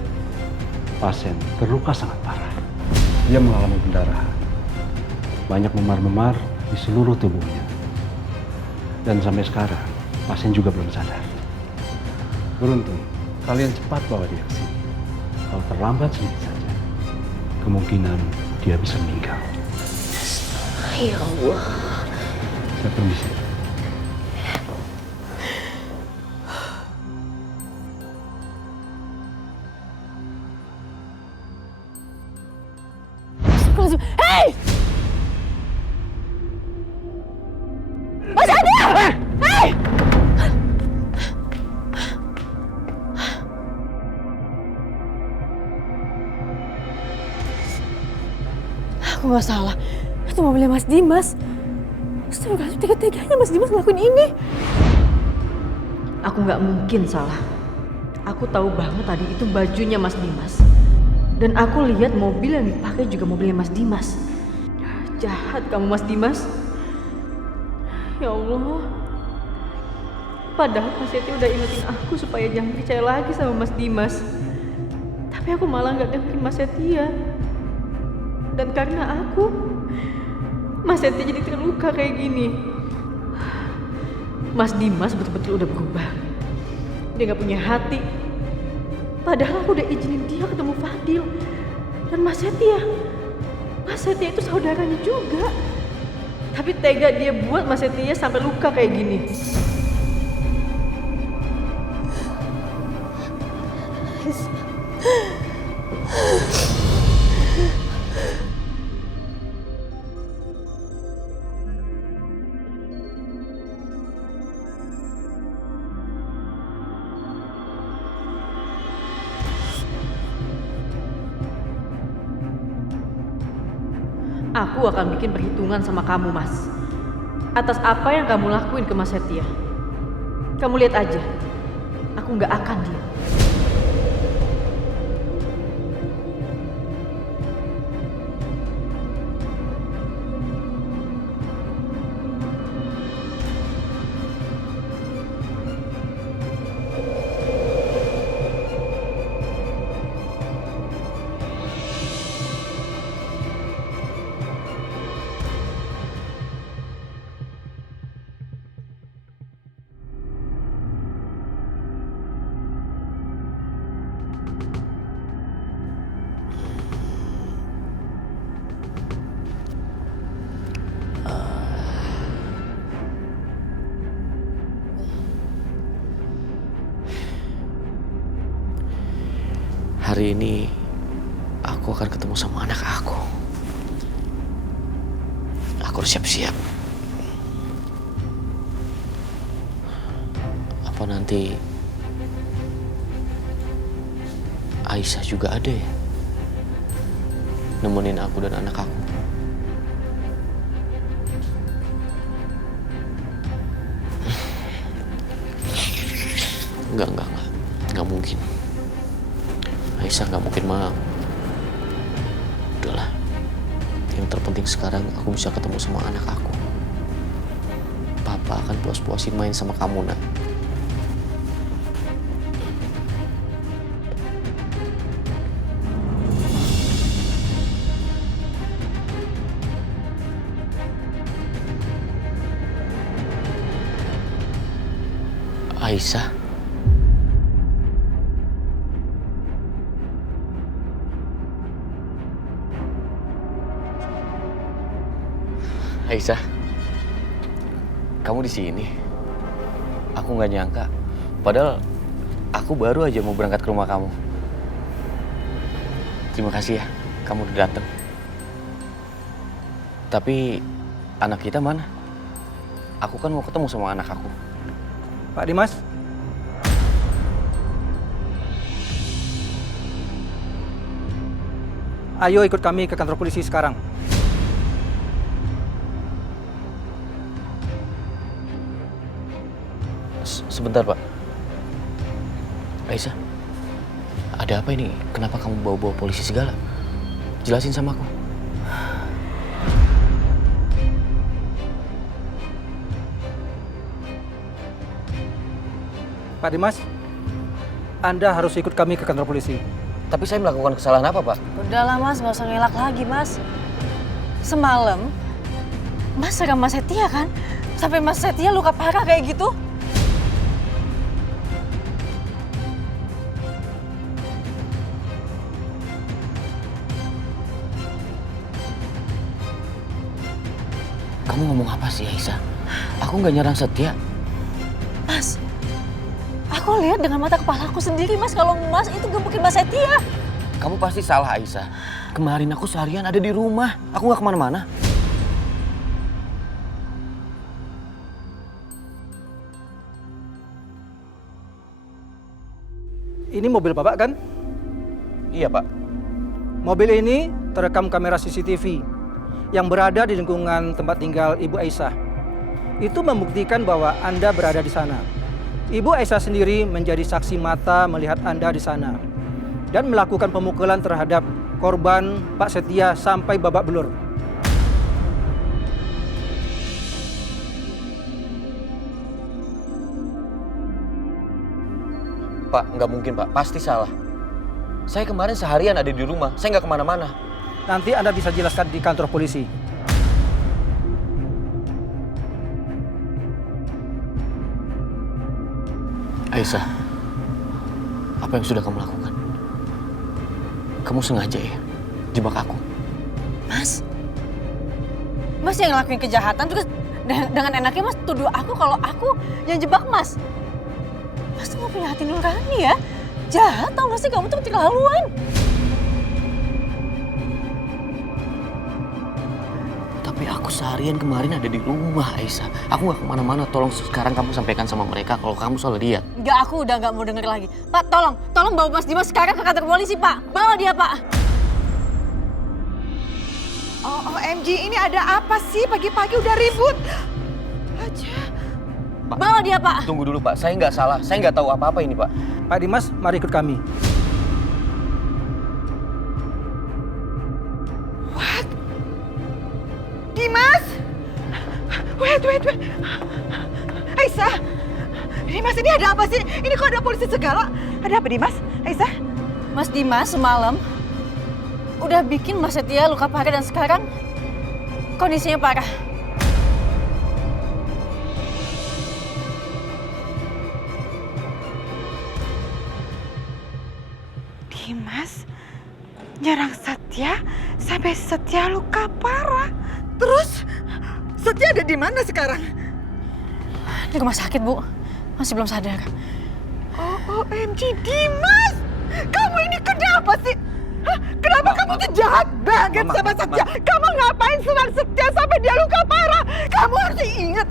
Pasien terluka sangat parah. Dia mengalami pendarahan. Banyak memar-memar di seluruh tubuhnya. Dan sampai sekarang, pasien juga belum sadar. Beruntung, kalian cepat bawa dia ke sini. Kalau terlambat sedikit saja, kemungkinan dia bisa meninggal. Ya Allah. Saya permisi. Hei! Mas Setia! Hei! Aku gak salah. Itu mobilnya Mas Dimas. Astaga, tega-teganya Mas Dimas ngelakuin ini. Aku nggak mungkin salah. Aku tahu banget tadi itu bajunya Mas Dimas. Dan aku lihat mobil yang dipakai juga mobilnya Mas Dimas. Jahat kamu Mas Dimas. Ya Allah. Padahal Mas Yeti udah ingetin aku supaya jangan percaya lagi sama Mas Dimas. Tapi aku malah nggak dengerin Mas Setia. Dan karena aku, Mas Setia jadi terluka kayak gini. Mas Dimas betul-betul udah berubah. Dia nggak punya hati. Padahal aku udah izinin dia ketemu Fadil. Dan Mas Setia itu saudaranya juga. Tapi tega dia buat Mas Setia sampai luka kayak gini. Aku akan bikin perhitungan sama kamu, Mas. Atas apa yang kamu lakuin ke Mas Setia. Kamu lihat aja. Aku nggak akan diam. Hari ini aku akan ketemu sama anak aku. Aku harus siap-siap. Apa nanti Aisyah juga ada ya? Nemenin aku dan anak aku. Enggak mungkin. Aisyah nggak mungkin mau. Udahlah. Yang terpenting sekarang aku bisa ketemu sama anak aku. Papa akan puas-puasin main sama kamu, nak. Aisyah. Aisyah, kamu di sini. Aku nggak nyangka. Padahal aku baru aja mau berangkat ke rumah kamu. Terima kasih ya, kamu udah datang. Tapi anak kita mana? Aku kan mau ketemu sama anak aku. Pak Dimas? Ayo ikut kami ke kantor polisi sekarang. Sebentar, Pak. Aisyah, ada apa ini? Kenapa kamu bawa-bawa polisi segala? Jelasin sama aku. Pak Dimas, Anda harus ikut kami ke kantor polisi. Tapi saya melakukan kesalahan apa, Pak? Udahlah Mas, nggak usah ngelak lagi Mas. Semalam, Mas serang Mas Setia kan? Sampai Mas Setia luka parah kayak gitu. Kamu ngomong apa sih, Aisyah? Aku nggak nyerang Setia. Mas, aku lihat dengan mata kepala aku sendiri, Mas, kalau Mas itu gebukin Mas Setia. Kamu pasti salah, Aisyah. Kemarin aku seharian ada di rumah. Aku nggak kemana-mana. Ini mobil Bapak kan? Iya, Pak. Mobil ini terekam kamera CCTV yang berada di lingkungan tempat tinggal Ibu Aisyah. Itu membuktikan bahwa Anda berada di sana. Ibu Aisyah sendiri menjadi saksi mata melihat Anda di sana dan melakukan pemukulan terhadap korban Pak Setia sampai babak belur. Pak, nggak mungkin, Pak. Pasti salah. Saya kemarin seharian ada di rumah. Saya nggak kemana-mana. Nanti Anda bisa jelaskan di kantor polisi. Aisyah, apa yang sudah kamu lakukan? Kamu sengaja ya jebak aku? Mas yang ngelakuin kejahatan terus dengan enaknya Mas tuduh aku kalau aku yang jebak Mas. Mas tuh gak punya hati nurani ya. Jahat tau gak sih kamu tuh keterlaluan. Tapi aku seharian kemarin ada di rumah, Aisyah. Aku gak kemana-mana. Tolong sekarang kamu sampaikan sama mereka kalau kamu salah lihat. Enggak, aku udah gak mau denger lagi. Pak, tolong bawa Mas Dimas sekarang ke kantor polisi, Pak. Bawa dia, Pak. OMG, ini ada apa sih? Pagi-pagi udah ribut. Aja. Bawa dia, Pak. Tunggu dulu, Pak. Saya nggak salah. Saya nggak tahu apa-apa ini, Pak. Pak Dimas, mari ikut kami. Dimas! Wait. Aisyah! Dimas, ini ada apa sih? Ini kok ada polisi segala? Ada apa, Dimas? Aisyah? Mas Dimas semalam udah bikin Mas Setia luka parah dan sekarang kondisinya parah. Dimas nyerang Setia sampai Setia luka parah. Terus Setia ada di mana sekarang? Di rumah sakit, Bu. Masih belum sadar. OMG, Dimas! Kamu ini kenapa sih? Hah? Kenapa kamu tuh jahat banget sama Setia? Kamu ngapain serang Setia sampai dia luka parah? Kamu harus ingat,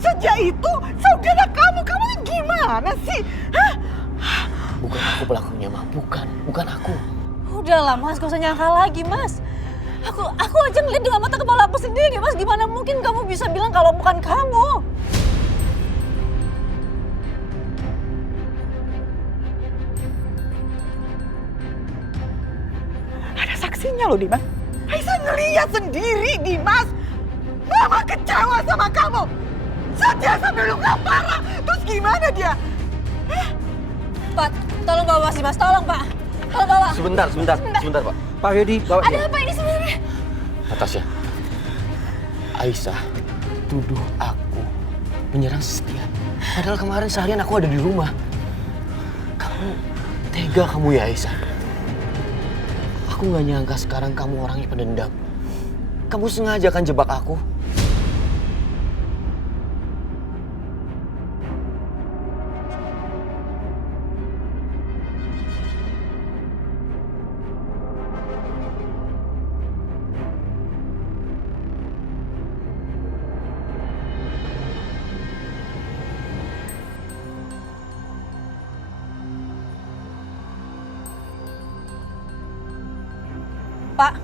Setia itu saudara kamu. Kamu gimana sih? Hah? Bukan aku pelakunya, Ma. Bukan aku. Udahlah, Mas. Gak usah nyangka lagi, Mas. Aku aja ngeliat dengan mata kepala aku sendiri, Mas. Gimana mungkin kamu bisa bilang kalau bukan kamu? Ada saksinya loh, Dimas. Aisyah ngeliat sendiri, Dimas. Mama kecewa sama kamu. Setia sampai luka parah. Terus gimana dia? Pak, tolong bawa Mas Dimas. Tolong, Pak. Tolong bawa. Sebentar, Pak. Pak Yudi, bawa dia. Ada apa ini sebenarnya? Natasha, Aisyah tuduh aku menyerang Setia. Padahal kemarin seharian aku ada di rumah. Kamu tega kamu ya, Aisyah. Aku gak nyangka sekarang kamu orangnya pendendam. Kamu sengaja kan jebak aku? Pak,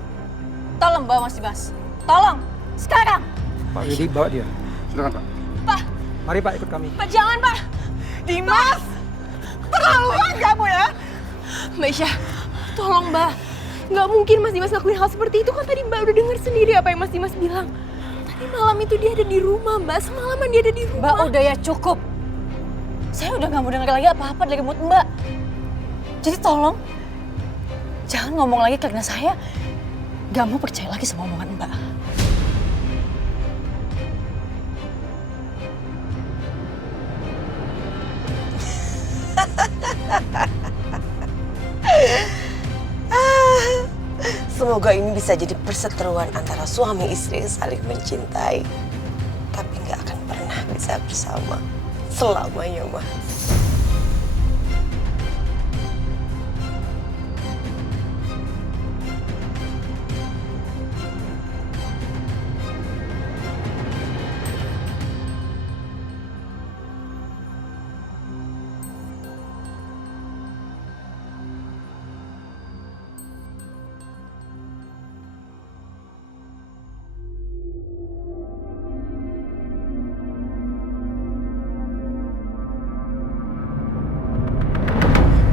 tolong bawa Mas Dimas. Tolong, sekarang. Pak Yudi, bawa dia. Silakan, Pak. Pak, Mari Pak, ikut kami. Pak, jangan, Pak. Dimas! Terlaluan kamu ya? Mbak Aisyah, tolong Mbak. Nggak mungkin Mas Dimas ngelakuin hal seperti itu. Kan tadi Mbak udah dengar sendiri apa yang Mas Dimas bilang. Tadi malam itu dia ada di rumah, Mbak. Semalaman dia ada di rumah. Mbak, udah ya, cukup. Saya udah gak mau dengar lagi apa-apa dari mulut Mbak. Jadi tolong, jangan ngomong lagi karena saya gak mau percaya lagi sama omongan Mbak. Semoga ini bisa jadi perseteruan antara suami istri yang saling mencintai, tapi nggak akan pernah bisa bersama selamanya, Ma.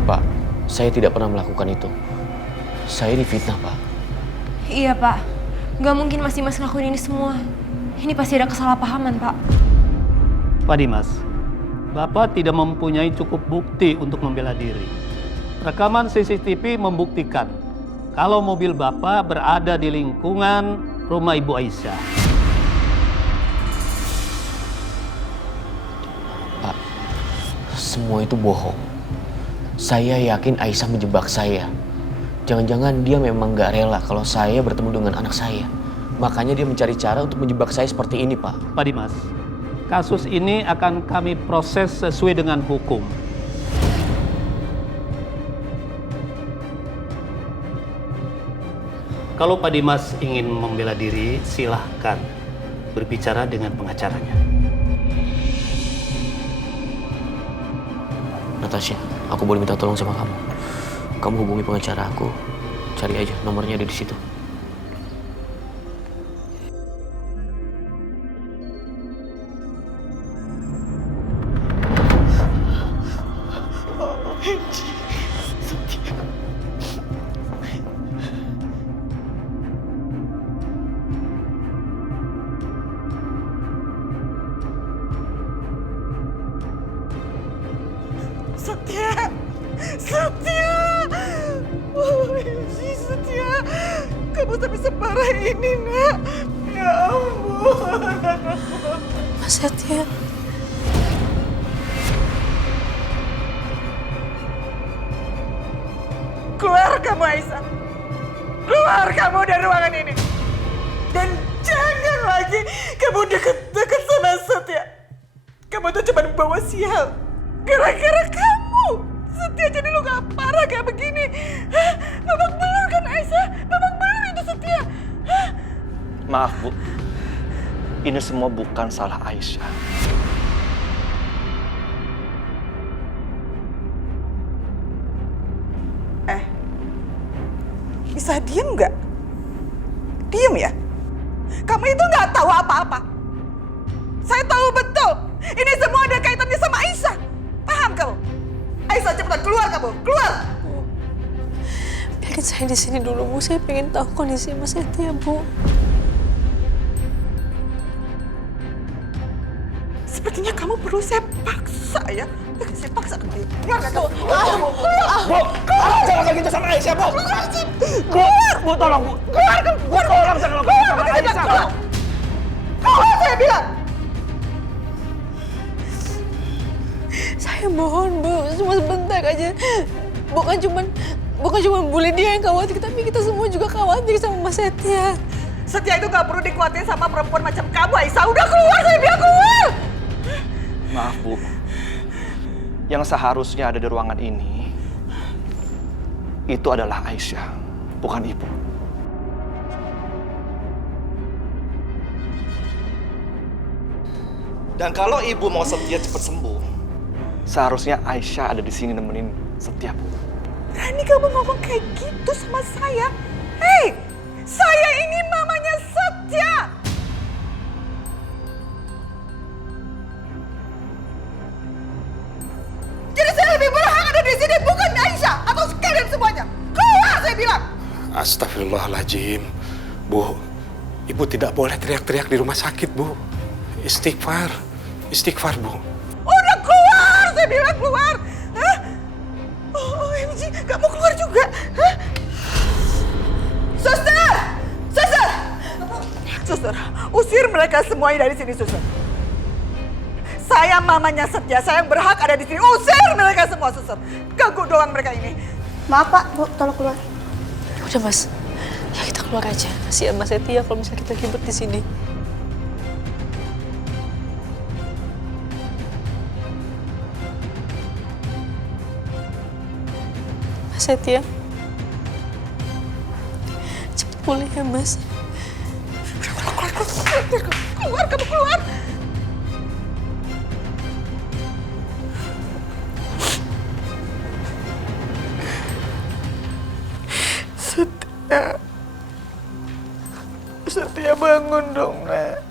Pak, saya tidak pernah melakukan itu. Saya difitnah, Pak. Iya Pak, nggak mungkin Mas Dimas ngelakuin ini semua. Ini pasti ada kesalahpahaman Pak. Pak Dimas, Bapak tidak mempunyai cukup bukti untuk membela diri. Rekaman CCTV membuktikan kalau mobil Bapak berada di lingkungan rumah Ibu Aisyah. Pak, semua itu bohong. Saya yakin Aisyah menjebak saya. Jangan-jangan dia memang gak rela kalau saya bertemu dengan anak saya. Makanya dia mencari cara untuk menjebak saya seperti ini, Pak. Pak Dimas, kasus ini akan kami proses sesuai dengan hukum. Kalau Pak Dimas ingin membela diri, silahkan berbicara dengan pengacaranya. Natasha, aku boleh minta tolong sama kamu. Kamu hubungi pengacara aku, cari aja nomornya ada di situ. Setia! Setia! OMG, Setia! Kamu sampai separah ini, nak. Ya ampun. Mas Setia. Keluar kamu, Aisyah. Keluar kamu dari ruangan ini. Dan jangan lagi kamu deket-deket sama Setia. Kamu tuh cuma bawa sial. Gara-gara kamu. Setia jadi luka parah kayak begini. Hah? Babak belur kan, Aisyah? Babak belur itu Setia. Hah? Maaf, Bu. Ini semua bukan salah Aisyah. Bisa diem nggak? Diem ya? Kamu itu nggak tahu apa-apa. Saya tahu betul. Ini semua ada kaitannya sama Aisyah. Paham kamu? Aisyah, cepetan keluar kamu. Keluar! Biarin saya di sini dulu, Bu. Saya pengen tahu kondisi Mas Setia, Bu. Sepertinya kamu perlu saya paksa ya. Saya paksa kamu. Keluar kamu. Bu, jangan kayak gitu sama Aisyah, Bu. Keluar! Bu, tolong, Bu. Keluar kamu. Bu, tolong jangan lakukan sama Aisyah, Bu. Keluar saya bilang. Saya mohon, Bu. Cuma sebentar aja. Bukan cuma Bu Lydia yang khawatir, tapi kita semua juga khawatir sama Mas Setia. Setia itu gak perlu dikuatin sama perempuan macam kamu, Aisyah. Udah keluar, saya bilang keluar! Maaf, Bu. Yang seharusnya ada di ruangan ini, itu adalah Aisyah, bukan Ibu. Dan kalau Ibu mau Setia cepat sembuh, seharusnya Aisyah ada di sini nemenin Setia, Bu. Berani kamu ngomong kayak gitu sama saya? Hei, saya ini mamanya Setia. Jadi saya lebih berhak ada di sini, bukan Aisyah atau sekalian semuanya. Keluar, saya bilang. Astagfirullahaladzim. Bu, Ibu tidak boleh teriak-teriak di rumah sakit, Bu. Istighfar. Istighfar, Bu. Udah keluar, saya bilang keluar. Hah? Oh, OMG, gak mau keluar juga. Hah? Suster! Suster! Suster, usir mereka semuanya dari sini, suster. Saya mamanya Setia, saya yang berhak ada di sini. Usir mereka semua, suster. Ganggu doang mereka ini. Maaf, Pak. Bu, tolong keluar. Udah, Mas. Ya kita keluar aja. Kasihan Mas Setia kalau misalnya kita ribet di sini. Mas Setia. Cepet pulih ya, Mas. Keluar, kamu keluar. Setia. Setia bangun dong, Nak.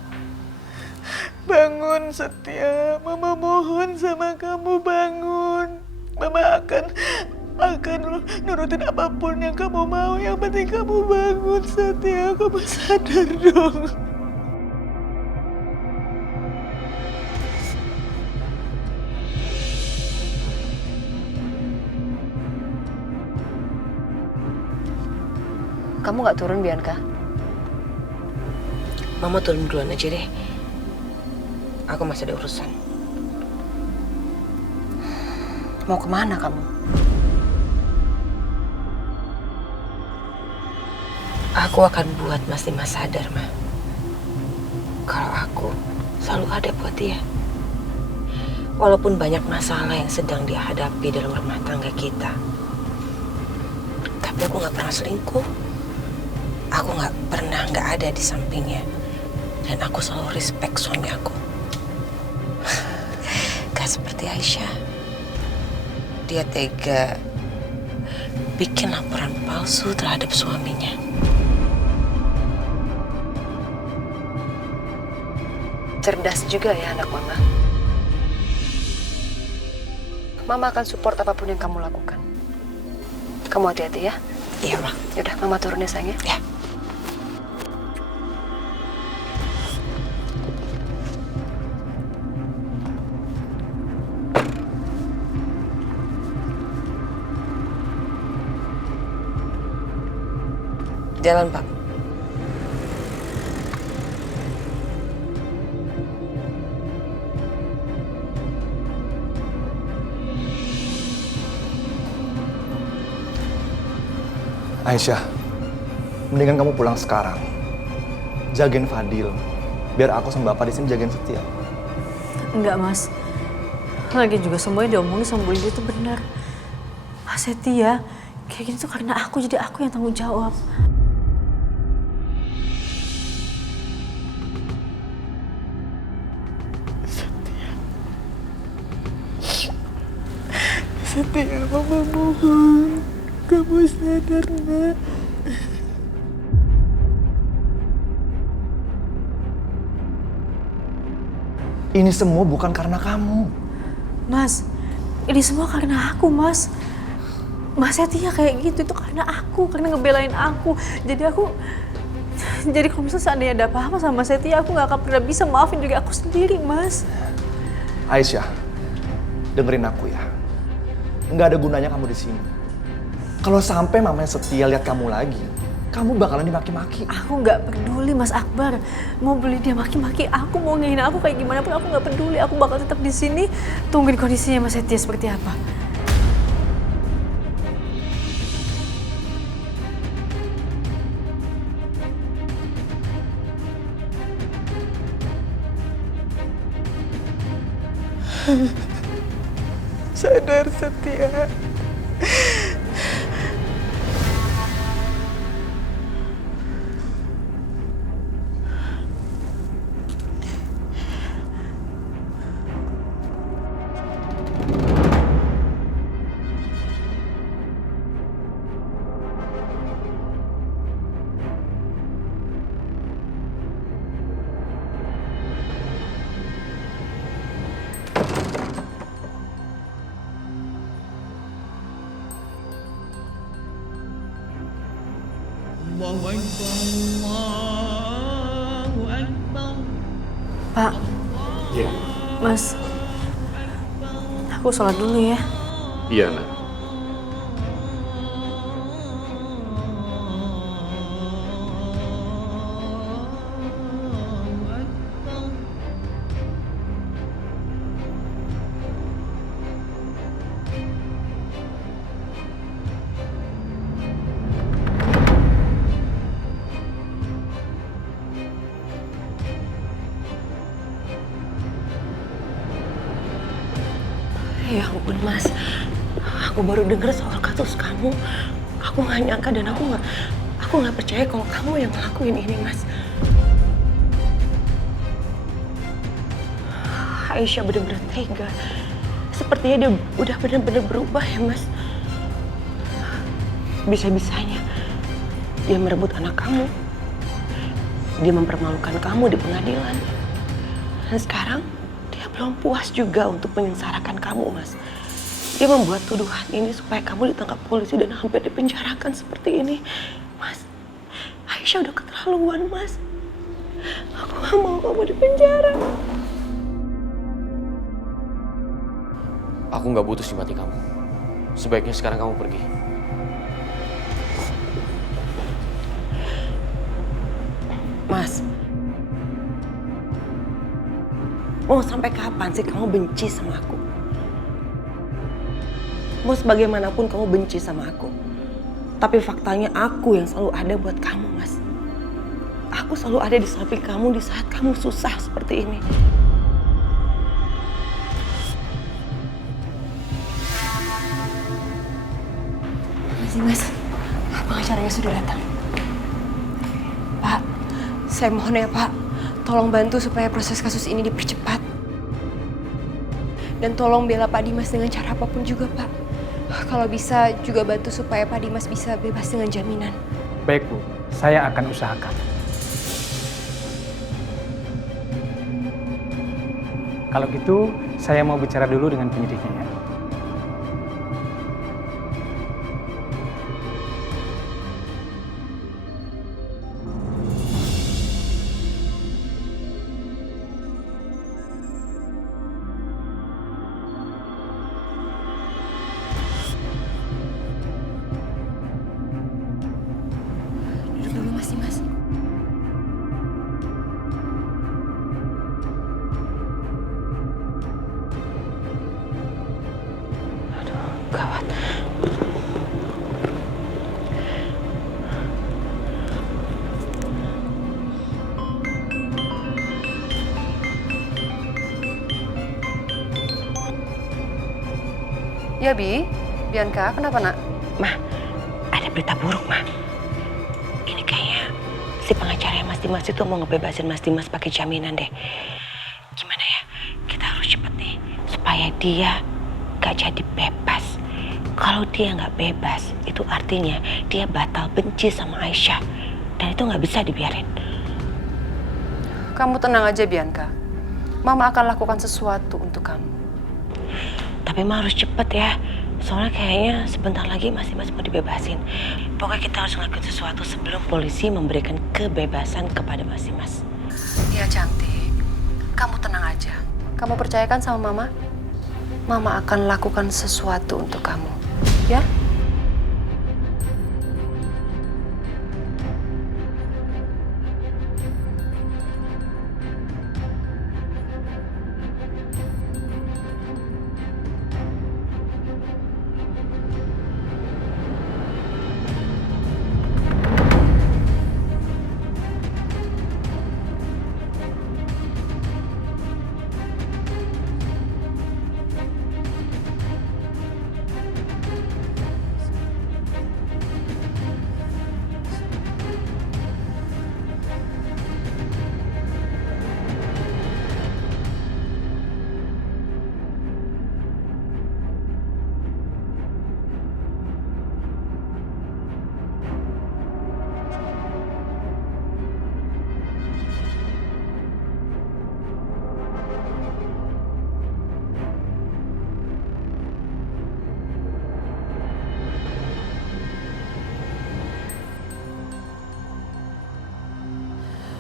Bangun, Setia. Mama mohon sama kamu, bangun. Mama akan nurutin apapun yang kamu mau. Yang penting kamu bangun, Setia. Kamu sadar dong. Kamu nggak turun, Bianca? Mama turun duluan aja deh. Aku masih ada urusan. Mau kemana kamu? Aku akan buat Mas Dimas sadar, Ma. Kalau aku selalu ada buat dia. Walaupun banyak masalah yang sedang dia hadapi dalam rumah tangga kita. Tapi aku nggak pernah selingkuh. Aku nggak pernah nggak ada di sampingnya. Dan aku selalu respect suami aku. Gak seperti Aisyah. Dia tega bikin laporan palsu terhadap suaminya. Cerdas juga ya anak mama. Mama akan support apapun yang kamu lakukan. Kamu hati-hati ya. Iya, Ma. Yaudah, Mama turun ya, sayang ya. Jalan, Pak. Aisyah, mendingan kamu pulang sekarang. Jagain Fadil, biar aku sama bapak di sini jagain Setia. Enggak, Mas. Lagi juga semuanya diomongin sama Bu Lydia itu benar. Mas Setia, kayak gini tuh karena aku, jadi aku yang tanggung jawab. Setia, mama mohon. Kamu sadar, Nak. Ini semua bukan karena kamu. Mas, ini semua karena aku, Mas. Mas Setia kayak gitu itu karena aku, karena ngebelain aku. Jadi kalau misalnya seandainya ada apa-apa sama Mas Setia, aku nggak akan pernah bisa maafin juga aku sendiri, Mas. Aisyah, dengerin aku ya. Nggak ada gunanya kamu di sini. Kalau sampai mamanya Setia lihat kamu lagi, kamu bakalan dimaki-maki. Aku nggak peduli, Mas Akbar. Mau beli dia maki-maki aku, mau ngehina aku kayak gimana pun aku nggak peduli. Aku bakal tetap di sini, tungguin kondisinya Mas Setia seperti apa. Sadar, Setia. Pak. Iya. Mas. Aku sholat dulu ya. Iya, Nak. Ya ampun, Mas. Aku baru dengar soal kasus kamu. Aku nggak nyangka dan aku nggak percaya kalau kamu yang ngelakuin ini, Mas. Aisyah benar-benar tega. Sepertinya dia udah benar-benar berubah ya, Mas. Bisa-bisanya dia merebut anak kamu. Dia mempermalukan kamu di pengadilan. Dan sekarang dia belum puas juga untuk menyengsarakan kamu, Mas. Dia membuat tuduhan ini supaya kamu ditangkap polisi dan hampir dipenjarakan seperti ini. Mas, Aisyah udah keterlaluan, Mas. Aku gak mau kamu dipenjara. Aku nggak butuh simpati kamu. Sebaiknya sekarang kamu pergi. Mas, mau sampai kapan sih kamu benci sama aku? Mau sebagaimanapun kamu benci sama aku. Tapi faktanya aku yang selalu ada buat kamu, Mas. Aku selalu ada di samping kamu di saat kamu susah seperti ini. Makasih, Mas. Pengacaranya sudah datang. Pak, saya mohon ya, Pak. Tolong bantu supaya proses kasus ini dipercepat. Dan tolong bela Pak Dimas dengan cara apapun juga, Pak. Kalau bisa juga bantu supaya Pak Dimas bisa bebas dengan jaminan. Baik, Bu. Saya akan usahakan. Kalau gitu, saya mau bicara dulu dengan penyidiknya ya. Ya, Bi. Bianca, kenapa, Nak? Mah, ada berita buruk, Mah. Ini kayaknya si pengacara Mas Dimas itu mau ngebebasin Mas Dimas pakai jaminan deh. Gimana ya? Kita harus cepet nih supaya dia gak jadi bebas. Kalau dia nggak bebas, itu artinya dia batal benci sama Aisyah. Dan itu nggak bisa dibiarin. Kamu tenang aja, Bianca. Mama akan lakukan sesuatu untuk kamu. Tapi Mah harus cepet ya. Soalnya kayaknya sebentar lagi Mas Dimas mau dibebasin. Pokoknya kita harus ngelakuin sesuatu sebelum polisi memberikan kebebasan kepada Mas Dimas. Iya, cantik. Kamu tenang aja. Kamu percayakan sama Mama? Mama akan lakukan sesuatu untuk kamu. Ya?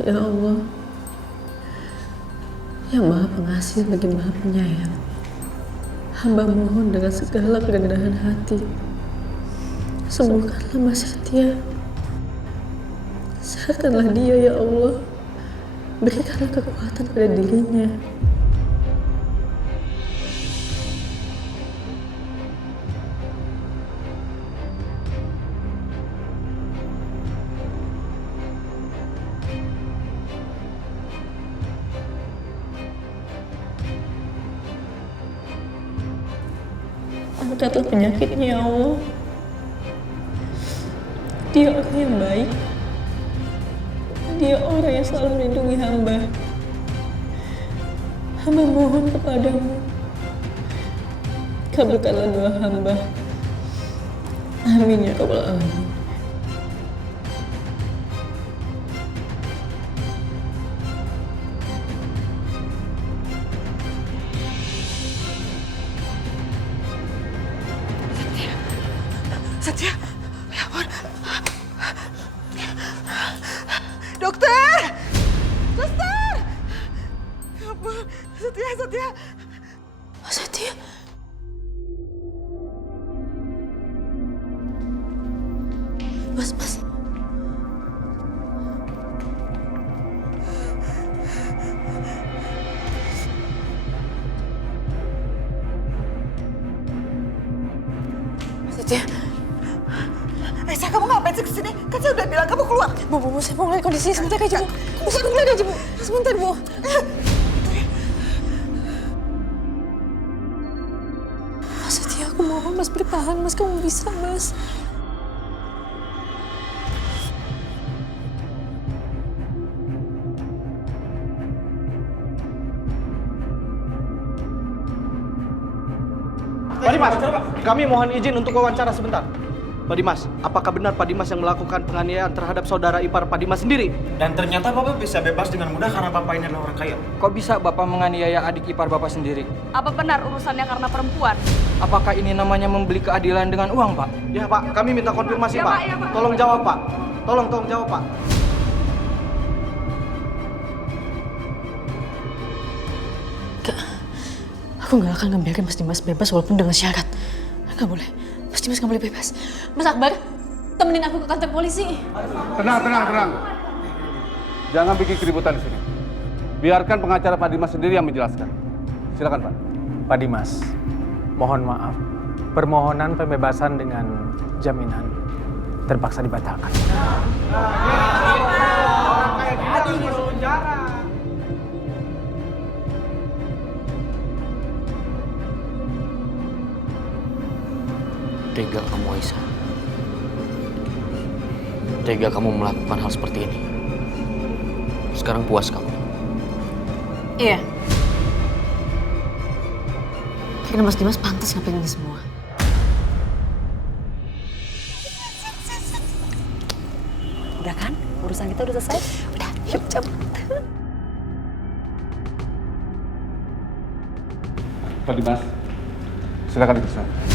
Ya Allah, yang Maha Pengasih lagi Maha Penyayang, hamba mohon dengan segala kerendahan hati, sembuhkanlah Mas Setia. Sehatkanlah dia ya Allah, berikanlah kekuatan pada dirinya. Angkatlah penyakitnya ya Allah. Dia orang yang baik. Dia orang yang selalu melindungi hamba. Hamba mohon kepadamu, kabulkanlah doa hamba. Amin ya rabbal alamin. Setia, ya ampun. Dokter! Suster! Ya ampun, Setia. Setia. Mas. Setia. Aisyah, kamu ngapain sih kesini? Kan saya udah bilang kamu keluar. Bu, saya mau ngeliat kondisinya sebentar aja, Bu. Sebentar aja, Bu. Sebentar, Bu. Mas Setia, aku mohon Mas bertahan, Mas. Kamu bisa, Mas. Pak Dimas, kami mohon izin untuk wawancara sebentar. Pak Dimas, apakah benar Pak Dimas yang melakukan penganiayaan terhadap saudara ipar Pak Dimas sendiri? Dan ternyata Bapak bisa bebas dengan mudah karena Bapak ini adalah orang kaya. Kok bisa Bapak menganiaya adik ipar Bapak sendiri? Apa benar urusannya karena perempuan? Apakah ini namanya membeli keadilan dengan uang, Pak? Ya, Pak. Kami minta konfirmasi, Pak. Ya, Pak. Tolong jawab, Pak. Tolong jawab, Pak. Aku nggak akan ngebiarin Mas Dimas bebas walaupun dengan syarat. Nggak boleh. Mas Dimas nggak boleh bebas. Mas Akbar, temenin aku ke kantor polisi. Tenang. Jangan bikin keributan di sini. Biarkan pengacara Pak Dimas sendiri yang menjelaskan. Silakan, Pak. Pak Dimas, mohon maaf. Permohonan pembebasan dengan jaminan terpaksa dibatalkan. Tega kamu, Aisyah. Tega kamu melakukan hal seperti ini. Sekarang puas kamu? Iya. Karena Mas Dimas pantas ngapain ini semua. Udah kan? Urusan kita udah selesai? Udah, yuk cabut. Pak Dimas, silakan dipesan.